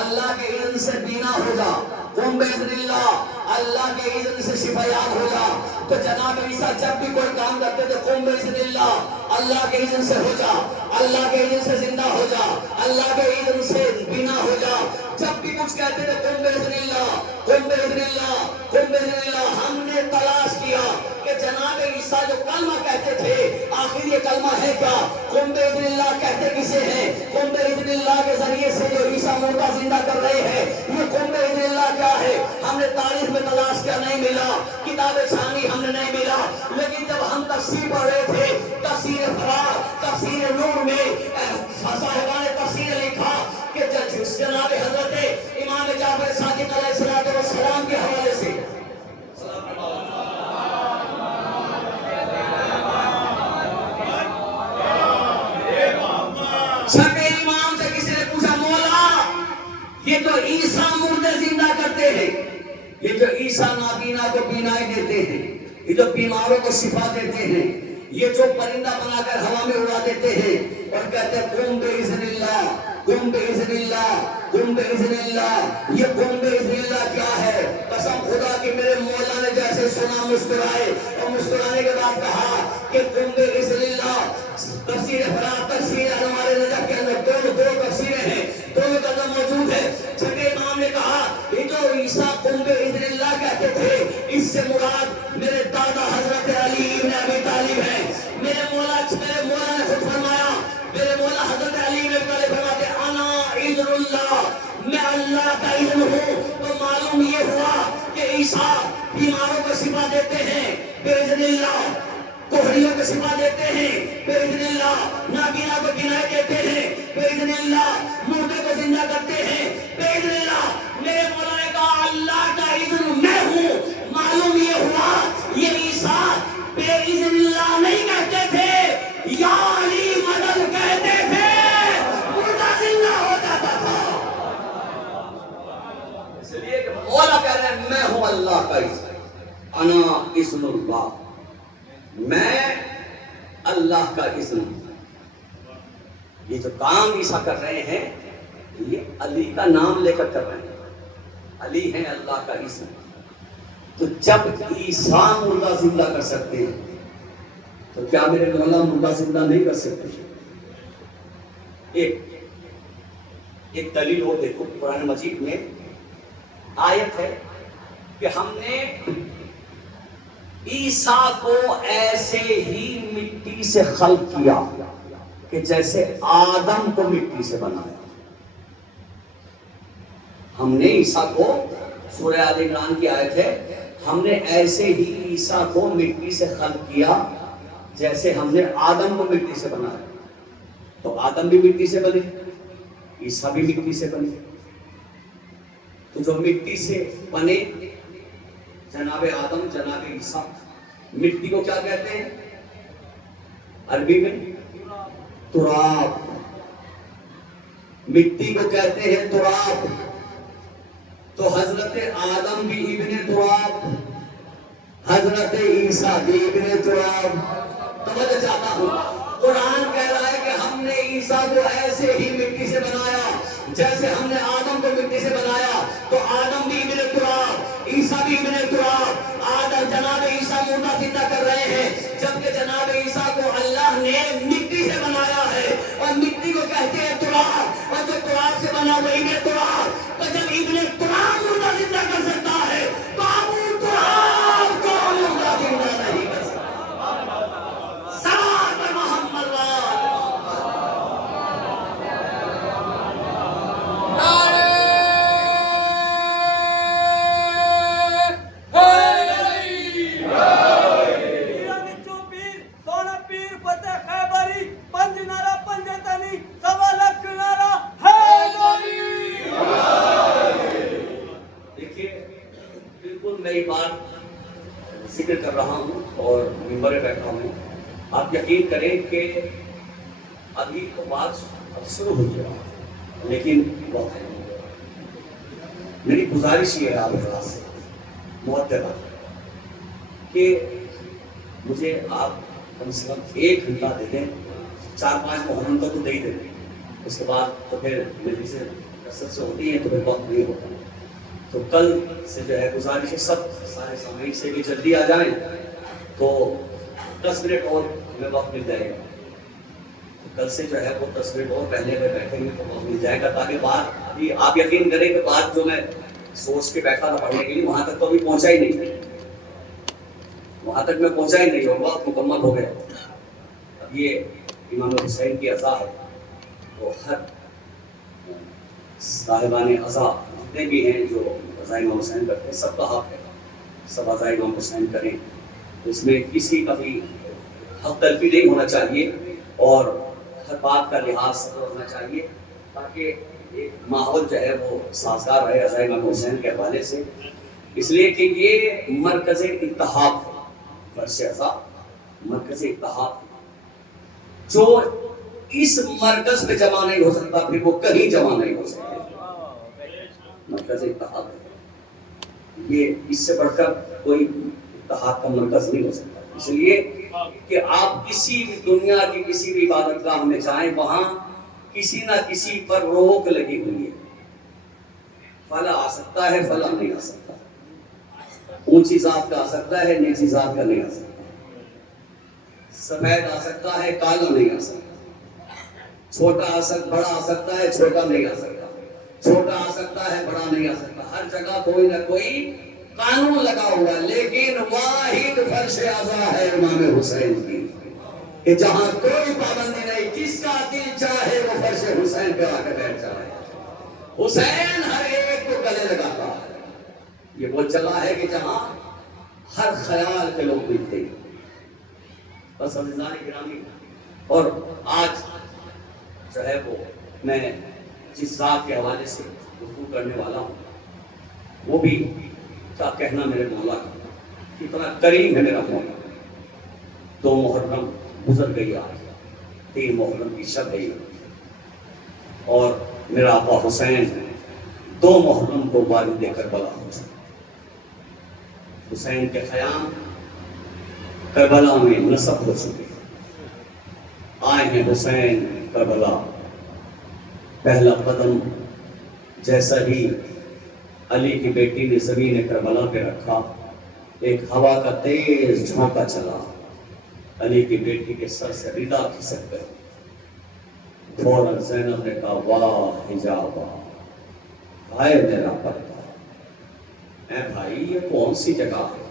اللہ کے اذن سے بینا ہو جا، قم بِإِذْنِ اللہ، اللہ کے اذن سے شفایاب ہو جا۔ تو جناب عیسیٰ جب بھی کوئی کام کرتے تھے قم بِإِذْنِ اللہ، اللہ کے اذن سے ہو جا، اللہ کے اذن سے زندہ ہو جا، اللہ کے اذن سے بینا ہو جا۔ جب بھی کچھ کہتے تھے قم بِإِذْنِ اللہ، قم بِإِذْنِ اللہ، قم بِإِذْنِ اللہ۔ ہم نے تلاش کیا کہ جناب عیسیٰ جو کلمہ کہتے تھے آخر یہ کلمہ ہے کیا؟ قم بِإِذْنِ اللہ کہتے کسے ہیں؟ قم بِإِذْنِ اللہ کے ذریعے سے جو عیسیٰ مردہ زندہ کر رہے ہیں، یہ قم بِإِذْنِ اللہ کیا ہے؟ ہم نے تاریخ میں تلاش کیا، نہیں ملا، کتاب ثانی ہم نے نہیں ملا۔ لیکن جب ہم تفسیر پڑھ رہے تھے، تفسیر فرار، تفسیر نور میں صاحبان تفسیر لکھا کہ جناب حضرت امام جعفر صادق علیہ السلام کے حوالے سے چھٹے امام سے کسی نے پوچھا مولا یہ جو عیسیٰ مردے زندہ کرتے ہیں، یہ جو عیسیٰ نابینا کو بینائی دیتے ہیں، یہ جو بیماروں کو شفا دیتے ہیں، یہ جو پرندہ بنا کر ہوا میں اڑا دیتے ہیں اور کہتے ہیں قم بِإِذْنِ اللہ، قم بِإِذْنِ اللہ، قم بِإِذْنِ اللہ، یہ قم بِإِذْنِ اللہ کیا ہے؟ قسم خدا کہ میرے مولا نے جیسے سنا مسکرائے اور مسکرانے کے بعد کہا کہ قم بِإِذْنِ اللہ۔ تفسیر فرار، تفسیر ہمارے نجف کے اندر دو تفسیریں ہیں، دونوں کا نام موجود ہے۔ چھٹے امام نے کہا یہ جو عیسیٰ قم بِإِذْنِ اللہ کہتے تھے، اس سے مراد میرے دادا حضرت علی ابن ابی طالب ہیں۔ میرے مولا نے خود فرمایا، میرے مولا حضرت علی ابن ابی طالب فرماتے انا اذن اللہ، میں اللہ کا اذن ہوں۔ تو معلوم یہ ہوا کہ عیسیٰ بیماروں کو شفا دیتے ہیں بِإِذْنِ اللہ، کوہڑیوں کو شفا دیتے ہیں بِإِذْنِ اللہ، نابینا کو بینائی دیتے ہیں بِإِذْنِ اللہ، مردے کو زندہ کرتے ہیں بِإِذْنِ اللہ۔ میرے مولا نے کہا اللہ کا اذن میں ہوں۔ معلوم یہ ہوا یہ عیسیٰ بِإِذْنِ اللہ نہیں کہتے تھے، یا علی مدد کہتے تھے، مردہ زندہ ہو جاتا تھا۔ اس لیے کہ مولا کہہ رہے ہیں میں ہوں اللہ کا اذن، انا اذن اللہ، میں اللہ کا اذن ہوں۔ یہ جو کام عیسیٰ کر رہے ہیں یہ علی کا نام لے کر کر رہے ہیں، علی ہیں اللہ کا اذن۔ تو جب عیسیٰ مردہ زندہ کر سکتے ہیں تو کیا میرے مولا مردہ زندہ نہیں کر سکتے؟ ایک دلیل اور دیکھو، قرآن مجید میں آیت ہے کہ ہم نے عیسیٰ کو ایسے ہی مٹی سے خلق کیا کہ جیسے آدم کو مٹی سے بنایا۔ ہم نے عیسیٰ کو، سورہ آل عمران کی آیت ہے، ہم نے ایسے ہی عیسیٰ کو مٹی سے خلق کیا جیسے ہم نے آدم کو مٹی سے بنایا۔ تو آدم بھی مٹی سے بنے، عیسیٰ بھی مٹی سے بنے۔ تو جو مٹی سے بنے جناب آدم، جناب عیسیٰ، مٹی کو کیا کہتے ہیں عربی میں؟ تراب۔ مٹی کو کہتے ہیں تراب۔ تو حضرت آدم بھی ابن تراب، حضرت عیسیٰ بھی ابن تراب۔ توجہ چاہتا ہوں، قرآن کہہ رہا ہے کہ ہم نے عیسیٰ کو ایسے ہی مٹی سے بنایا جیسے ہم نے آدم کو مٹی سے بنایا۔ تو آدم بھی ابن تراب، عیسیٰ بھی ابن تراب۔ آدم جناب عیسیٰ مردہ زندہ کر رہے ہیں، جبکہ جناب عیسیٰ کو اللہ نے مٹی سے بنایا ہے، اور مٹی کو کہتے ہیں تراب، اور جو تراب سے بنا وہ ابن تراب۔ تو جب ابن تراب مردہ زندہ کر سکتا ہے تو ابو تراب کو مردہ زندہ نہیں کر سکتا۔ صلوات پر محمد ذکر کر رہا ہوں اور ممبر پہ بیٹھا ہوں. آپ یقین کریں کہ ابھی تو بات اب شروع ہو گیا لیکن وقت ہے. میری گزارش یہ ہے آپ حضرات سے محترمہ کہ مجھے آپ کم سے کم 1 گھنٹہ دے دیں. 4-5 محرم کا تو دے ہی دیں, اس کے بعد تو پھر میری سے کثرت سے ہوتی ہے تو پھر وقت نہیں ہوتا. تو کل سے جو ہے گزارش ہے سب سارے سامعین سے بھی جلدی آ جائیں تو 10 منٹ اور ہمیں وقت مل جائے گا. کل سے جو ہے وہ 10 منٹ اور پہلے میں بیٹھیں گے تو وقت مل جائے گا, تاکہ بات ابھی آپ یقین کریں کہ بات جو میں سوچ کے بیٹھا تھا پڑھنے کے لیے وہاں تک تو ابھی پہنچا ہی نہیں, وہاں تک میں پہنچا ہی نہیں اور وقت مکمل ہو گیا. اب یہ امام حسین کی عزا ہے تو ہر صاحبان عزا جتنے بھی ہیں جو عزا امام حسین کرتے ہیں سب کا حق ہے, سب عزا امام حسین کریں. اس میں کسی کا بھی حق تلفی نہیں ہونا چاہیے اور ہر بات کا لحاظ ہونا چاہیے تاکہ ایک ماحول جو ہے وہ سازگار رہے عزا امام حسین کے حوالے سے. اس لیے کہ یہ مرکز اتحاد ہے, فرش عزا مرکز اتحاد جو اس مرکز پہ جمع نہیں ہو سکتا پھر وہ کہیں جمع نہیں ہو سکتا. مرکز اتحاد ہے, یہ اس سے بڑھ کر کوئی اتحاد کا مرکز نہیں ہو سکتا. اس لیے کہ آپ کسی بھی دنیا کی کسی بھی عبادت گاہ میں جائیں وہاں کسی نہ کسی پر روک لگی ہوئی ہے. فلاں آ سکتا ہے, فلاں نہیں آ سکتا, اونچی ذات کا آ سکتا ہے, نیچی ذات کا نہیں آ سکتا, سفید آ سکتا ہے, کالا نہیں آ سکتا, چھوٹا بڑا آ سکتا ہے, چھوٹا نہیں آ سکتا, چھوٹا آ سکتا ہے, بڑا نہیں آ سکتا. ہر جگہ کوئی نہ کوئی قانون لگا ہوا ہے, لیکن واحد فرش عزا ہے امام حسین کی کہ جہاں کوئی پابندی نہیں, جس کا دل چاہے وہ فرش حسین پہ آ کے بیٹھ جائے. حسین ہر ایک کو گلے لگاتا ہے. یہ وہ جگہ ہے کہ جہاں ہر خیال کے لوگ ملتے ہیں. بس عزیزان گرامی, اور آج جو ہے وہ میں جس ذات کے حوالے سے گفتگو کرنے والا ہوں وہ بھی کیا کہنا میرے مولا کا, کتنا کریم ہے میرا مولا. 2 محرم گزر گئی, آج 3 محرم کی شب ہے اور میرا آقا حسین 2 محرم کو والد کربلا ہو چکا. حسین کے خیام کربلا میں نصب ہو چکے. آئے ہیں حسین کربلا, پہلا قدم جیسا ہی علی کی بیٹی نے زمین کربلا پہ رکھا ایک ہوا کا تیز جھونکا چلا, علی کی بیٹی کے سر سے ردا کھسک گئی. فوراً زینب نے کہا واہ حجابا, ہائے میرا پردہ. اے بھائی یہ کون سی جگہ ہے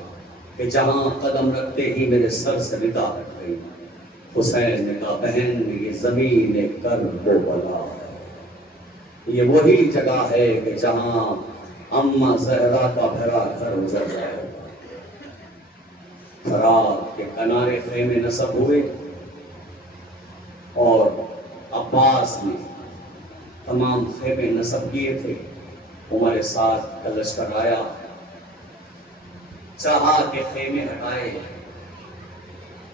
کہ جہاں قدم رکھتے ہی میرے سر سے ردا رکھ گئی. حسین نے کہا بہن یہ زمین کرب و بلا ہے, یہ وہی جگہ ہے کہ جہاں اماں زہرا کا بھرا گھر اجڑ جائے. فرات کے کنارے خیمے نصب ہوئے اور عباس نے تمام خیمے نصب کیے تھے. عمر سعد کا لشکر آیا, چاہا کہ خیمے ہٹائے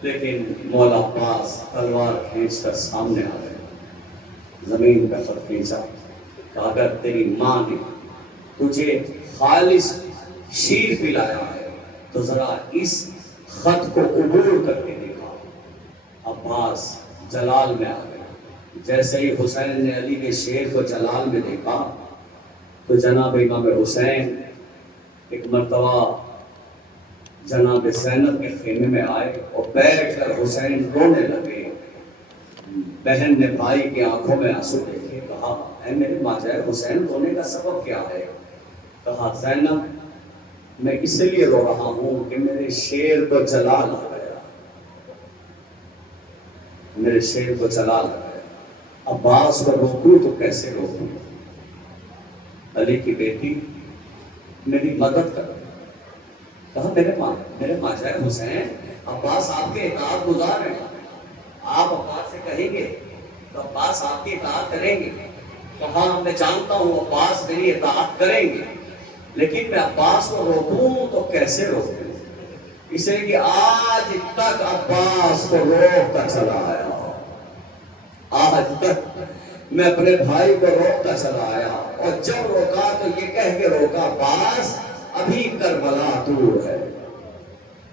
لیکن مولا عباس تلوار کھینچ کر سامنے آ گئے. زمین پہ خط کھینچا کہ اگر تیری ماں نے تجھے خالص شیر پلایا ہے تو ذرا اس خط کو عبور کر کے دیکھا. عباس جلال میں آ گئے. جیسے ہی حسین نے علی کے شیر کو جلال میں دیکھا تو جناب امام حسین ایک مرتبہ جناب زینب کے خیمے میں آئے اور بیٹھ کر حسین رونے لگے. بہن نے بھائی کی آنکھوں میں آنسو دیکھے, کہا اے میرے ماجد حسین رونے کا سبب کیا ہے؟ کہا زینب میں اس لیے رو رہا ہوں کہ میرے شیر کو جلال آ گیا, میرے شیر کو جلال آ گیا. عباس کو روکوں تو کیسے روکوں؟ علی کی بیٹی میری مدد کر. کہا میرے ماجد حسین عباس آپ کے اطاعت گزار ہیں, آپ عباس سے کہیں گے تو عباس آپ کی اطاعت کریں گے. کہا میں جانتا ہوں عباس میری اطاعت کریں گے لیکن میں عباس کو روکوں تو کیسے روکوں؟ اس لیے کہ آج تک عباس کو روکتا چلا آیا، آج تک میں اپنے بھائی کو روکتا چلا آیا، اور جب روکا تو یہ کہہ کے روکا عباس ابھی کربلا دور ہے،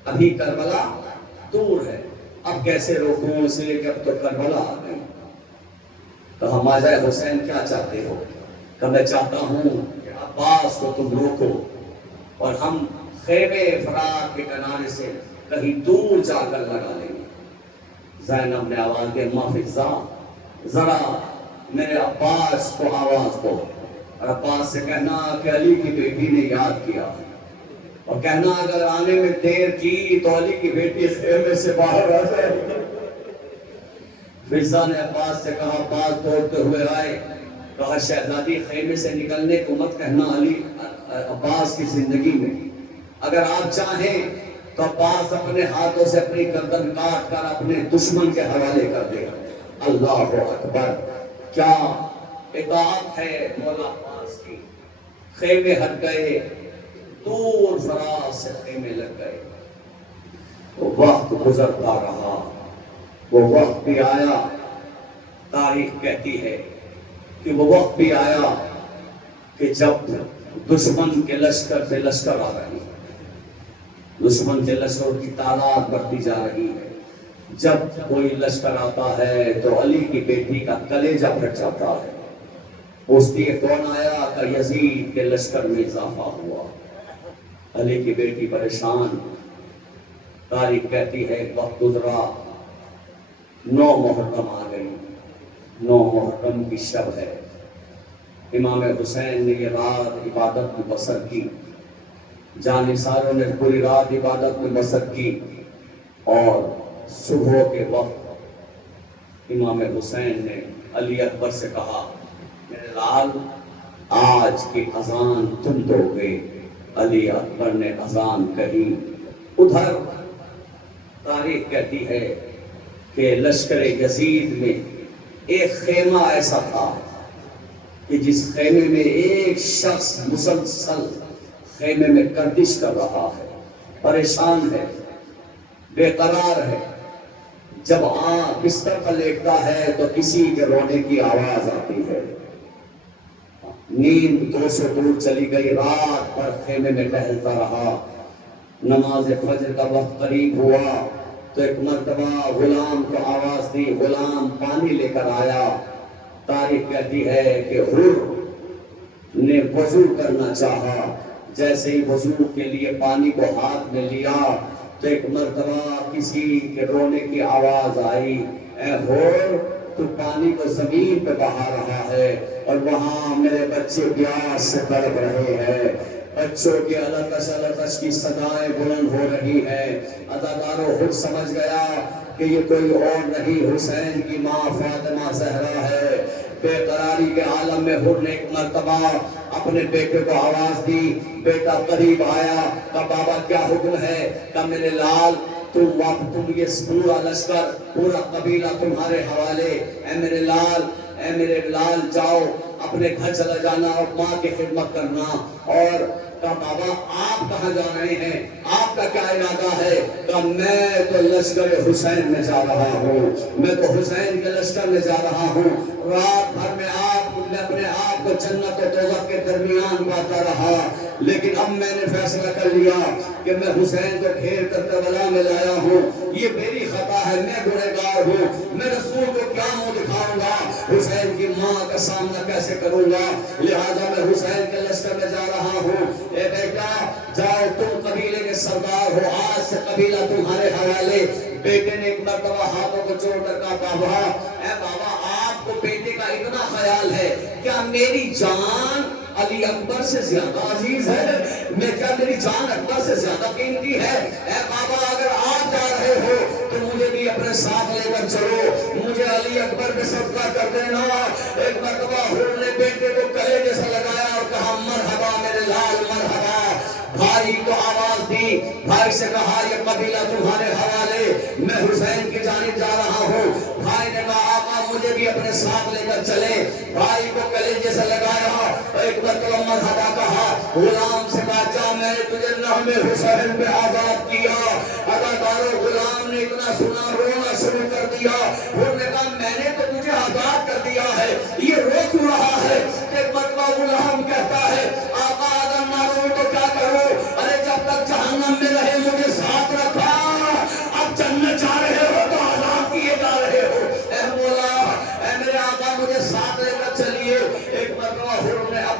ابھی کربلا دور ہے۔ اب کیسے روکوں، اس لیے کہ اب تو کربلا آ گئی۔ تو ہم آجائے حسین کیا چاہتے ہو؟ کہ میں چاہتا ہوں کہ عباس کو تم روکو اور ہم خیمے فرات کے کنارے سے کہیں دور جا کر لگا لیں گے۔ زینب نے آواز دی، اما فضا ذرا میرے عباس کو آواز دو، اور عباس سے کہنا کہ علی کی بیٹی نے یاد کیا، اور کہنا اگر آنے میں دیر کی تو علی کی بیٹی خیمے سے باہر آ جائے گی۔ فضا نے عباس سے کہا، عباس دوڑتے ہوئے آئے، کہا شہزادی خیمے سے نکلنے کو مت کہنا علی عباس کی زندگی میں، اگر آپ چاہیں تو عباس اپنے ہاتھوں سے اپنی گردن کاٹ کر اپنے دشمن کے حوالے کر دے۔ اللہ اکبر، کیا اطاعت ہے مولا عباس کی۔ خیمے ہٹ گئے، دور فراز سے خیمے لگ گئے۔ وہ وقت گزرتا رہا، وہ وقت بھی آیا، تاریخ کہتی ہے کہ وہ وقت بھی آیا کہ جب دشمن کے لشکر پہ لشکر آ رہی ہے، دشمن کے لشکر کی تعداد بڑھتی جا رہی ہے۔ جب کوئی لشکر آتا ہے تو علی کی بیٹی کا کلیجہ پھٹ جاتا ہے۔ پوچھتی ہے کون آیا؟ کہ یزید کے لشکر میں اضافہ ہوا۔ علی کی بیٹی پریشان، تاریخ کہتی ہے وقت گزرا، 9 محرم آ گئی، 9 محرم کی شب ہے۔ امام حسین نے یہ رات عبادت میں بسر کی، جانثاروں نے پوری رات عبادت میں بسر کی، اور صبح کے وقت امام حسین نے علی اکبر سے کہا، میرے لال آج کی اذان تم دو گے۔ علی اکبر نے اذان کہی۔ ادھر تاریخ کہتی ہے کہ لشکر یزید میں ایک خیمہ ایسا تھا کہ جس خیمے میں ایک شخص مسلسل خیمے میں گردش کر رہا ہے، پریشان ہے، بے قرار ہے۔ جب بستر پر لیٹتا ہے تو کسی کے رونے کی آواز آتی ہے۔ نیند 200 دور چلی گئی، رات بھر خیمے میں ٹہلتا رہا۔ نماز فجر کا وقت قریب ہوا تو ایک مرتبہ غلام کو آواز دی، غلام پانی لے کر آیا۔ تاریخ کہتی ہے کہ حر نے وضو کرنا چاہا، جیسے ہی وضو کے لیے پانی کو ہاتھ میں لیا تو ایک مرتبہ کسی کے رونے کی آواز آئی، اے حر تو پانی کو زمین پہ بہا رہا ہے اور وہاں میرے بچے پیاس سے تڑپ رہے ہیں۔ بچوں کے الکش الکش کی صدائیں بلند ہو رہی ہیں۔ عزادارو حر سمجھ گیا کہ یہ کوئی اور نہیں، حسین کی ماں فاطمہ زہرا ہے۔ بے قراری کے عالم میں حر نے ایک مرتبہ اپنے بیٹے کو آواز دی، بیٹا قریب آیا، کہا بابا کیا حکم ہے؟ کہا میرے لال تم یہ پورا لشکر، پورا قبیلہ تمہارے حوالے، اے میرے لال جاؤ اپنے گھر چلا جانا اور ماں کی خدمت کرنا۔ اور کہا بابا آپ کہاں جا رہے ہیں؟ آپ کا کیا ارادہ ہے؟ کہا میں تو لشکر حسین میں جا رہا ہوں، میں تو حسین کے لشکر میں جا رہا ہوں۔ رات بھر میں اپنے آپ کو جنت و دوزخ کے درمیان پاتا رہا، لیکن اب میں نے فیصلہ کر لیا کہ میں حسین کو گھیر کر کربلا میں لایا ہوں۔ یہ میری خطا ہے، میں گنہگار ہوں، میں رسول کو کیا منہ دکھاؤں گا، حسین کی ماں کا سامنا کیسے کروں گا؟ لہٰذا میں حسین کے لشکر میں جا رہا ہوں۔ اے بیٹا جاؤ، تم قبیلے کے سردار ہو، آج سے قبیلہ تمہارے حوالے۔ بیٹے نے ایک مرتبہ ہاتھوں کو جوڑ کر کہا بابا، اے بابا آپ کو بیٹے کا اتنا خیال ہے، کیا میری جان علی اکبر سے زیادہ عزیز ہے؟ کیا میری جان اکبر سے زیادہ قیمتی ہے؟ اے بابا اگر آپ جا رہے ہو تو مجھے بھی اپنے ساتھ لے کر چلو، مجھے علی اکبر پہ صدقہ کر دینا۔ ایک مرتبہ حر نے بیٹے کو گلے جیسا لگایا اور کہا مرحبا میرے لال مرحبا۔ بھائی کو آواز دی، بھائی سے کہا یہ قبیلہ تمہارے حوالے، میں حسین کی جانب جا رہا ہوں۔ بھائی نے کہا آقا مجھے بھی اپنے ساتھ لے کر چلے۔ بھائی کو گلے جیسا لگایا، ایک مرتبہ مرحبا کہا، غلام سے کہا جا میں نے تجھے نام حسین پہ آزاد کیا،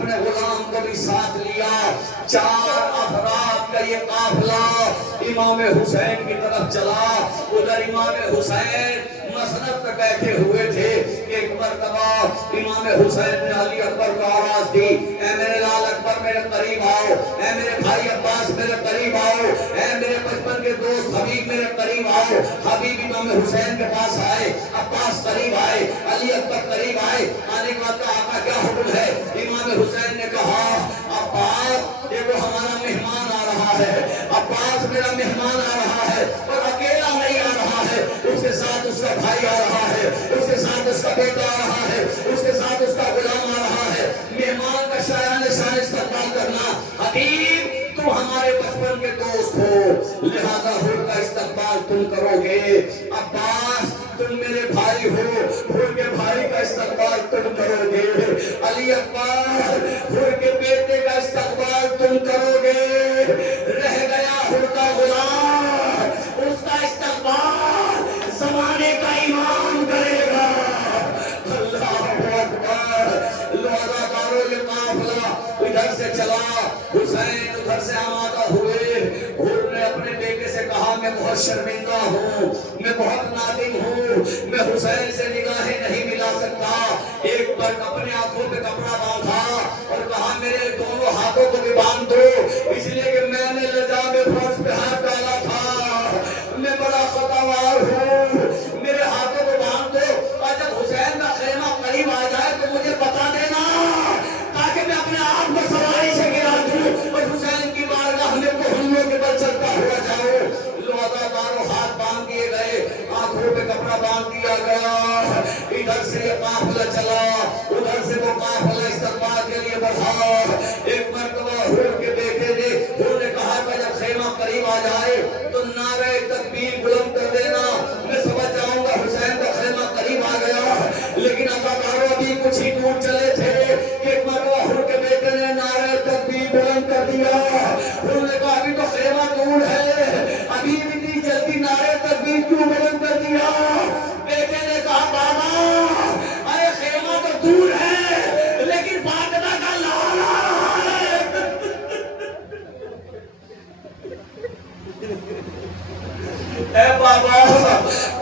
اپنے غلام کو بھی ساتھ لیا. 4 افراد کا یہ قافلہ امام حسین کی طرف چلا. ادھر امام حسین مسند پہ بیٹھے ہوئے تھے. ایک مرتبہ امام حسین نے علی اکبر کو آواز دی, اے میرے لال اکبر میرے قریب آؤ, اے میرے بھائی عباس میرے قریب آؤ, اے میرے بچپن کے دوست حبیب میرے قریب آؤ. حبیب امام حسین کے پاس آئے, عباس قریب آئے, علی اکبر قریب آئے. آنے کے بعد کہا آقا کیا حکم ہے؟ امام حسین نے کہا عباس دیکھو ہمارا مہمان آ رہا ہے, عباس میرا مہمان آ رہا ہے, اور اکیلا نہیں آ رہا ہے, اس کے ساتھ اس کا بھائی آ رہا ہے, اس کے ساتھ اس کا بیٹا آ رہا ہے, اس کے ساتھ اس کا غلام آ رہا ہے. مہمان کا شایان شان استقبال کرنا. حبیب تم ہمارے بچپن کے دوست ہو, لہذا حور کا استقبال تم کرو گے. عباس تم میرے بھائی ہو, حور کے بھائی کا استقبال تم کرو گے. علی اکبر حور کے بیٹے کا استقبال تم کرو گے. رہ گیا حور کا غلام, اس کا استقبال زمانے کا امام کرے گا. اللہ اکبر. لوازاداروں کے قافلہ ادھر سے چلا, حسین ادھر سے آمادہ ہوئے. حور نے اپنے بیٹے سے کہا میں بہت شرمندہ ہوں, میں بہت نادم ہوں, میں حسین سے نگاہیں نہیں ملا سکتا. ایک بار اپنے آنکھوں پہ کپڑا باندھا اور کہا میرے دونوں ہاتھوں کو بھی باندھ دو, اس لیے کہ میں نے لجا میں فرش پہ ہاتھ ڈالا تھا, میں بڑا خطاوار ہوں, میرے ہاتھوں کو باندھ دو. اور جب حسین کا خیمہ قریب آ جائے تو مجھے بتا دینا تاکہ میں اپنے آپ کو سواری سے گرا دوں اور حسین کی بارگاہ میں کوہنیوں کے بل چلتا ہوا جاؤں. لوازاداروں ہاتھ باندھ دیے گئے, آنکھوں پہ کپڑا باندھ دیا گیا. ادھر سے یہ قافلہ چلا, ادھر سے وہ قافلہ استقبال کے لیے بڑھا. ایک مرتبہ حور کے بیٹے نے, حور نے کہا کہ جب خیمہ قریب آ جائے تو نعرہ تکبیر بلند کر دینا, میں سمجھ جاؤں گا حسین کا خیمہ قریب آ گیا. لیکن اداکاروں ابھی کچھ ہی دور چلے تھے کہ ایک مرتبہ حور کے بیٹے نے نعرہ تکبیر بلند کر دیا. حور نے کہا ابھی تو خیمہ دور ہے, ابھی اتنی جلدی نعرہ تکبیر کیوں بلند کر دیا؟ بیٹے نے کہا بابا ارے خیمہ تو دور ہے لیکن فاطمہ کا لال آ رہا ہے. اے بابا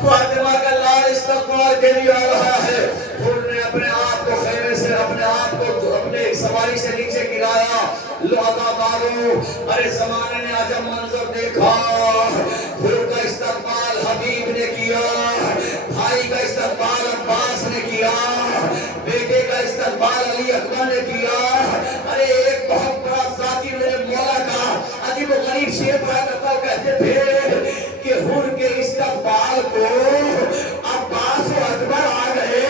فاطمہ کا لال استقبال کے لیے آ رہا ہے. حور نے اپنے آپ کو خیمے سے, اپنے آپ کو اپنے سواری سے نیچے گرایا. لوازاداروں ارے زمانے نے عجب منظر دیکھا. حور کا استقبال حبیب نے کیا, بھائی کا استقبال عباس نے کیا, بیٹے کا استقبال علی اکبر نے کیا. ارے ایک بہت بڑا ذاتی میرے مولا کا عجیب و غریب شعر پڑھا کرتا, کہتے تھے کہ حور کے استقبال کو عباس و اکبر آ گئے,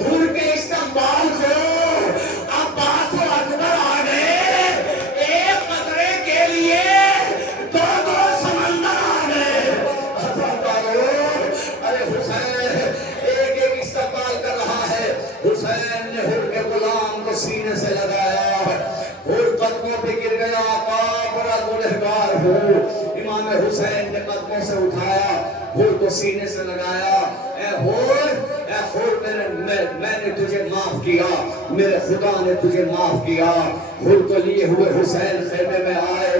حور کے استقبال کو عباس و اکبر آ گئے, ایک قطرے کے لیے دو دو سمندر آ گئے. ارے حسین ایک ایک استقبال کر رہا ہے. حسین نے حور کے غلام کو سینے سے لگایا, حور قدموں پہ گر گیا, آقا بڑا گنہگار ہوں. امام حسین نے قدموں سے اٹھایا, حور کو سینے سے لگایا. اے حور میں نے تجھے معاف کیا, میرے خدا نے تجھے معاف کیا. حور کو لیے ہوئے حسین خیمے میں آئے.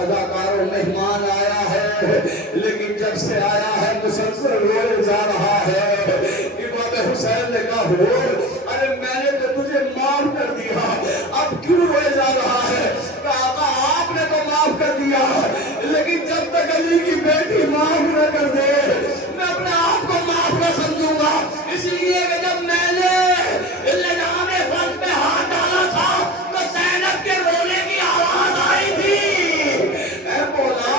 اداکاروں مہمان آیا ہے لیکن جب سے آیا ہے مسلسل روئے جا رہا ہے. امام حسین نے کہا حور ارے میں نے تو تجھے معاف کر دیا, اب کیوں روئے جا رہا ہے؟ کہا آقا آپ نے تو معاف کر دیا لیکن جب تک علی کی بیٹی معاف نہ کر دے میں اپنے آپ کو معاف نہ سمجھوں گا. اس لیے کہ جب میں نے لجام فرش پہ ہاتھ ڈالا تھا تو زینب کے رونے کی آواز آئی تھی. اے مولا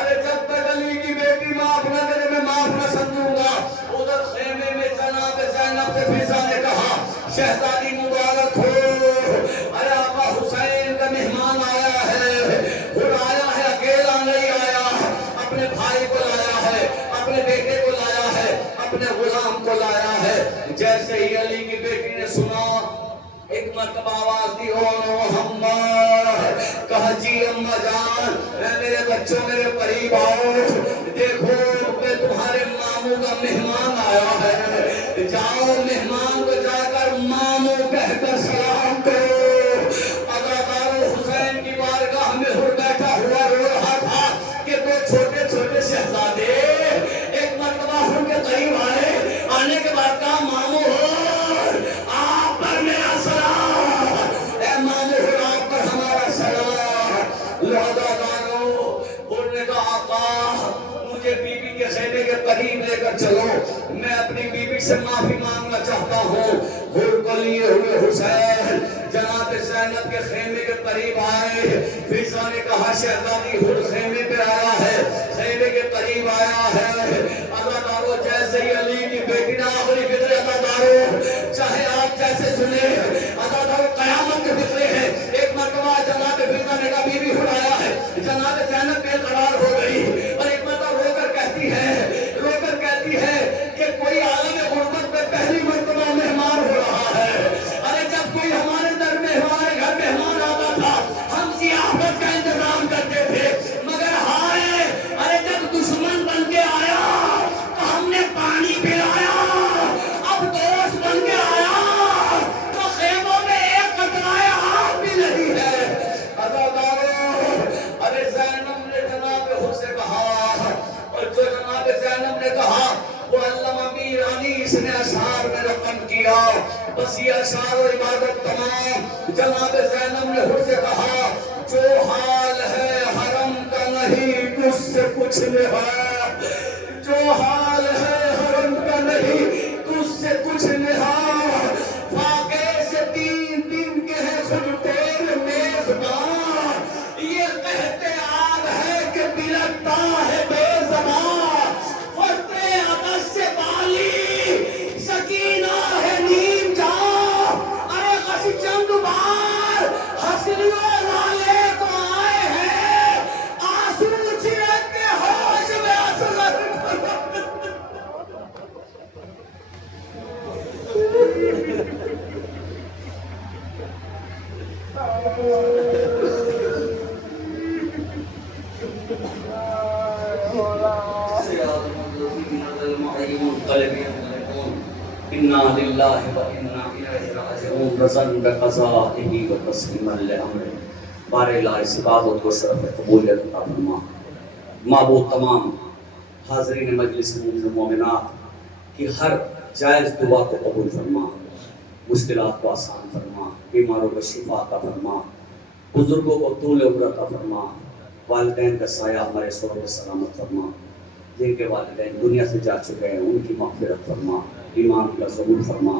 ارے جب تک علی کی بیٹی معاف نہ کرے میں معاف نہ سمجھوں گا. ادھر خیمے میں جناب زینب سے فضا نے کہا شہزادی مبارک ہو, ارے آقا حسین کا مہمان آیا ہے. حور آیا ہے, اکیلا نہیں آیا, اپنے بھائی کو لایا ہے, اپنے بیٹے کو لایا ہے, اپنے غلام کو لایا ہے. جیسے ہی علی کی بیٹی نے سنا ایک مرتبہ آواز دی او محمد, کہا جی اماں جان, میرے بچوں میرے قریب آؤ, دیکھو میں تمہارے ماموں کا مہمان آیا ہے, جاؤ مہمان کو جا کر ماموں کہہ کر سلام کرو. قریب لے کر چلو، میں اپنی بیوی سے معافی مانگنا چاہتا ہوں۔ حور کو لیے ہوئے حسین جناب زینب کے خیمے کے قریب آئے۔ فضا نے کہا شہزادی حور خیمے پہ آیا ہے، خیمے کے قریب آیا ہے۔ عزادارو جیسے ہی علی کی بیٹی نے آخری فکرے عزادارو چاہے آپ جیسے سنے، عزادارو قیامت کے فکرے ہیں۔ ایک مرتبہ جناب فضا نے کہا بیوی حور آیا ہے، جناب زینب بے قرار ہو گئی اور ایک مرتبہ رو کر کہتی ہے کہ کوئی عالم غربت پہ پہلی مرتبہ مہمان ہو رہا ہے۔ ارے جب کوئی ہمارے در میں ہمارے گھر مہمان آتا تھا ہم ضیافت کا انتظام کرتے تھے، مگر ہائے ارے جب دشمن بن کے آیا تو ہم نے پانی پلایا، اب دوست بن کے آیا تو خیموں میں ایک قطرہ آب بھی نہیں ہے۔ ارے زینب نے جناب حسین سے کہا، اور جو جناب زینب نے کہا وہ علامہ میرانی اس نے اشعار میں رقم کیا۔ بس یہ اشعار و عبادت تمام۔ جناب زینب نے حسین سے کہا جو حال ہے حرم کا نہیں اس سے کچھ نہا، جو حال ہے حرم کا نہیں اس سے کچھ نہا، فاقے سے تین دن کے ہیں خود تیرے میزبان، یہ کہتے آب ہے کہ بلکتا ہے بے زبان، فرتے عدس سے بالی سکینہ ہے نیم جان، ارے غش چند بار حسنیوں والے کو آئے ہیں، آنسو چھڑک کے ہوش میں اصغر انا للہ و انا الیہ راجعون رضا بقضائہ و تسلیما لامرہ۔ بار الہ اس عبادت کو شرف قبولیت عطا فرما۔ معبود تمام حاضرین مجلس مومنات کی ہر جائز دعا کو قبول فرما، مشکلات کو آسان فرما، بیماروں کو شفا عطا فرما، بزرگوں کو طول عمر عطا فرما، والدین کا سایہ ہمارے سر پہ سلامت فرما، جن کے والدین دنیا سے جا چکے ہیں ان کی مغفرت فرما، ایمان کا ظہور فرما،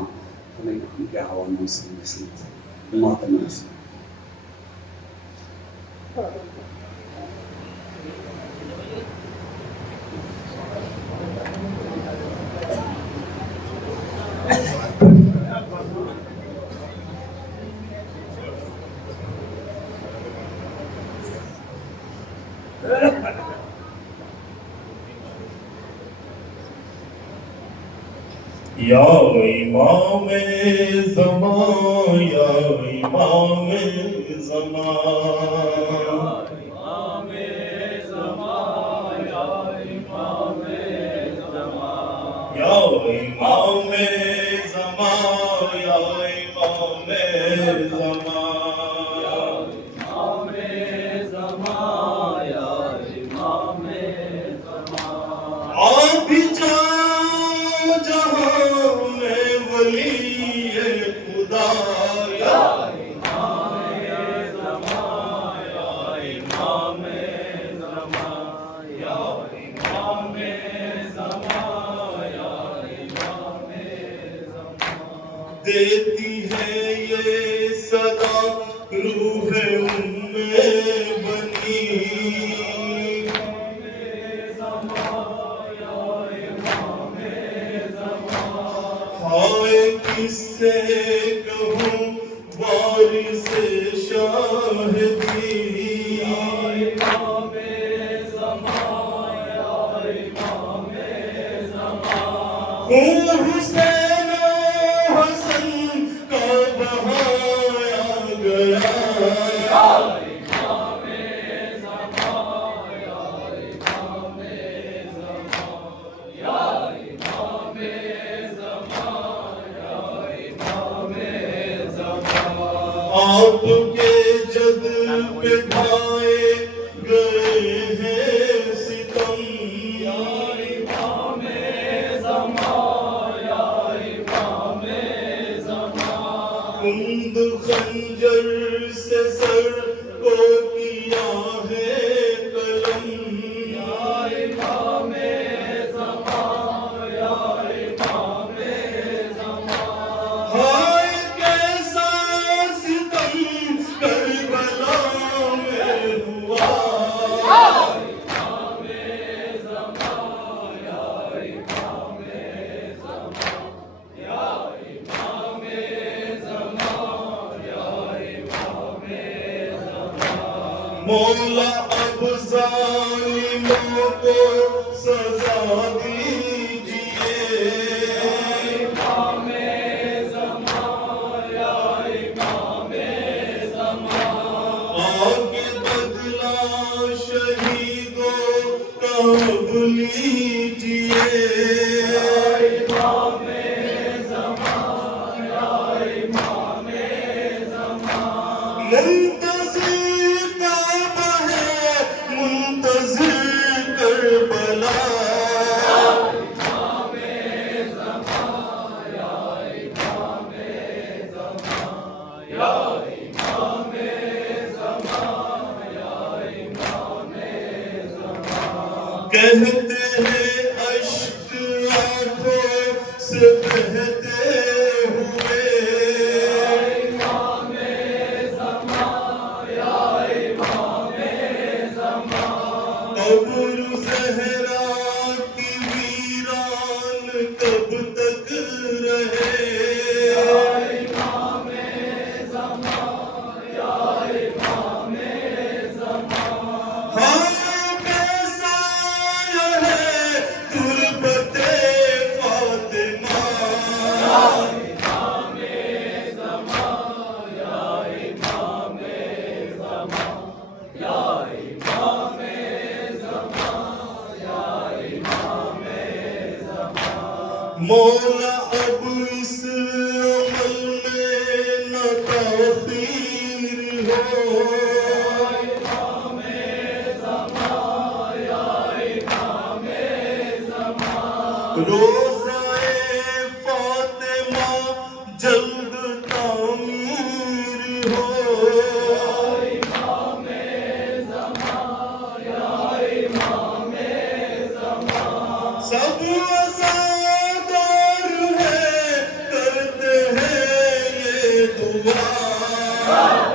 ہمیں ان کے عوام سے نصیب ماتم نصیب۔ یا امام زمان یا امام زمان یا امام زمان یا امام زمان آپ جاؤ جہاں میں ولی خدا یا دیتی ہے یہ صدا روح ام بنی، ہائے کس سے کہوں وارث شاہدی، خون حسین و حسن کا بہایا گیا، آپ کے جد پہ ڈھائے گئے ہیں ستم، کند خنجر سے سر کو کیا ہے قلم، یا امام زمان مولا اب ظالموں کو سزا دیجئے آگے بدلا شہیدوں کا اب لیجئے منتظر کعبہ ہے منتظر کربلا کہتے ہیں اشک آنکھوں سے بہتے ہوئے قبر زہرا کی ویران کب تک رہے ہاں کیسا ہے تربت فاطمہ مولا اب اس عمل میں نہ تاخیر ہو روضہ فاطمہ جلد تعمیر ہو سب عزادار ہیں کرتے ہیں یہ دعا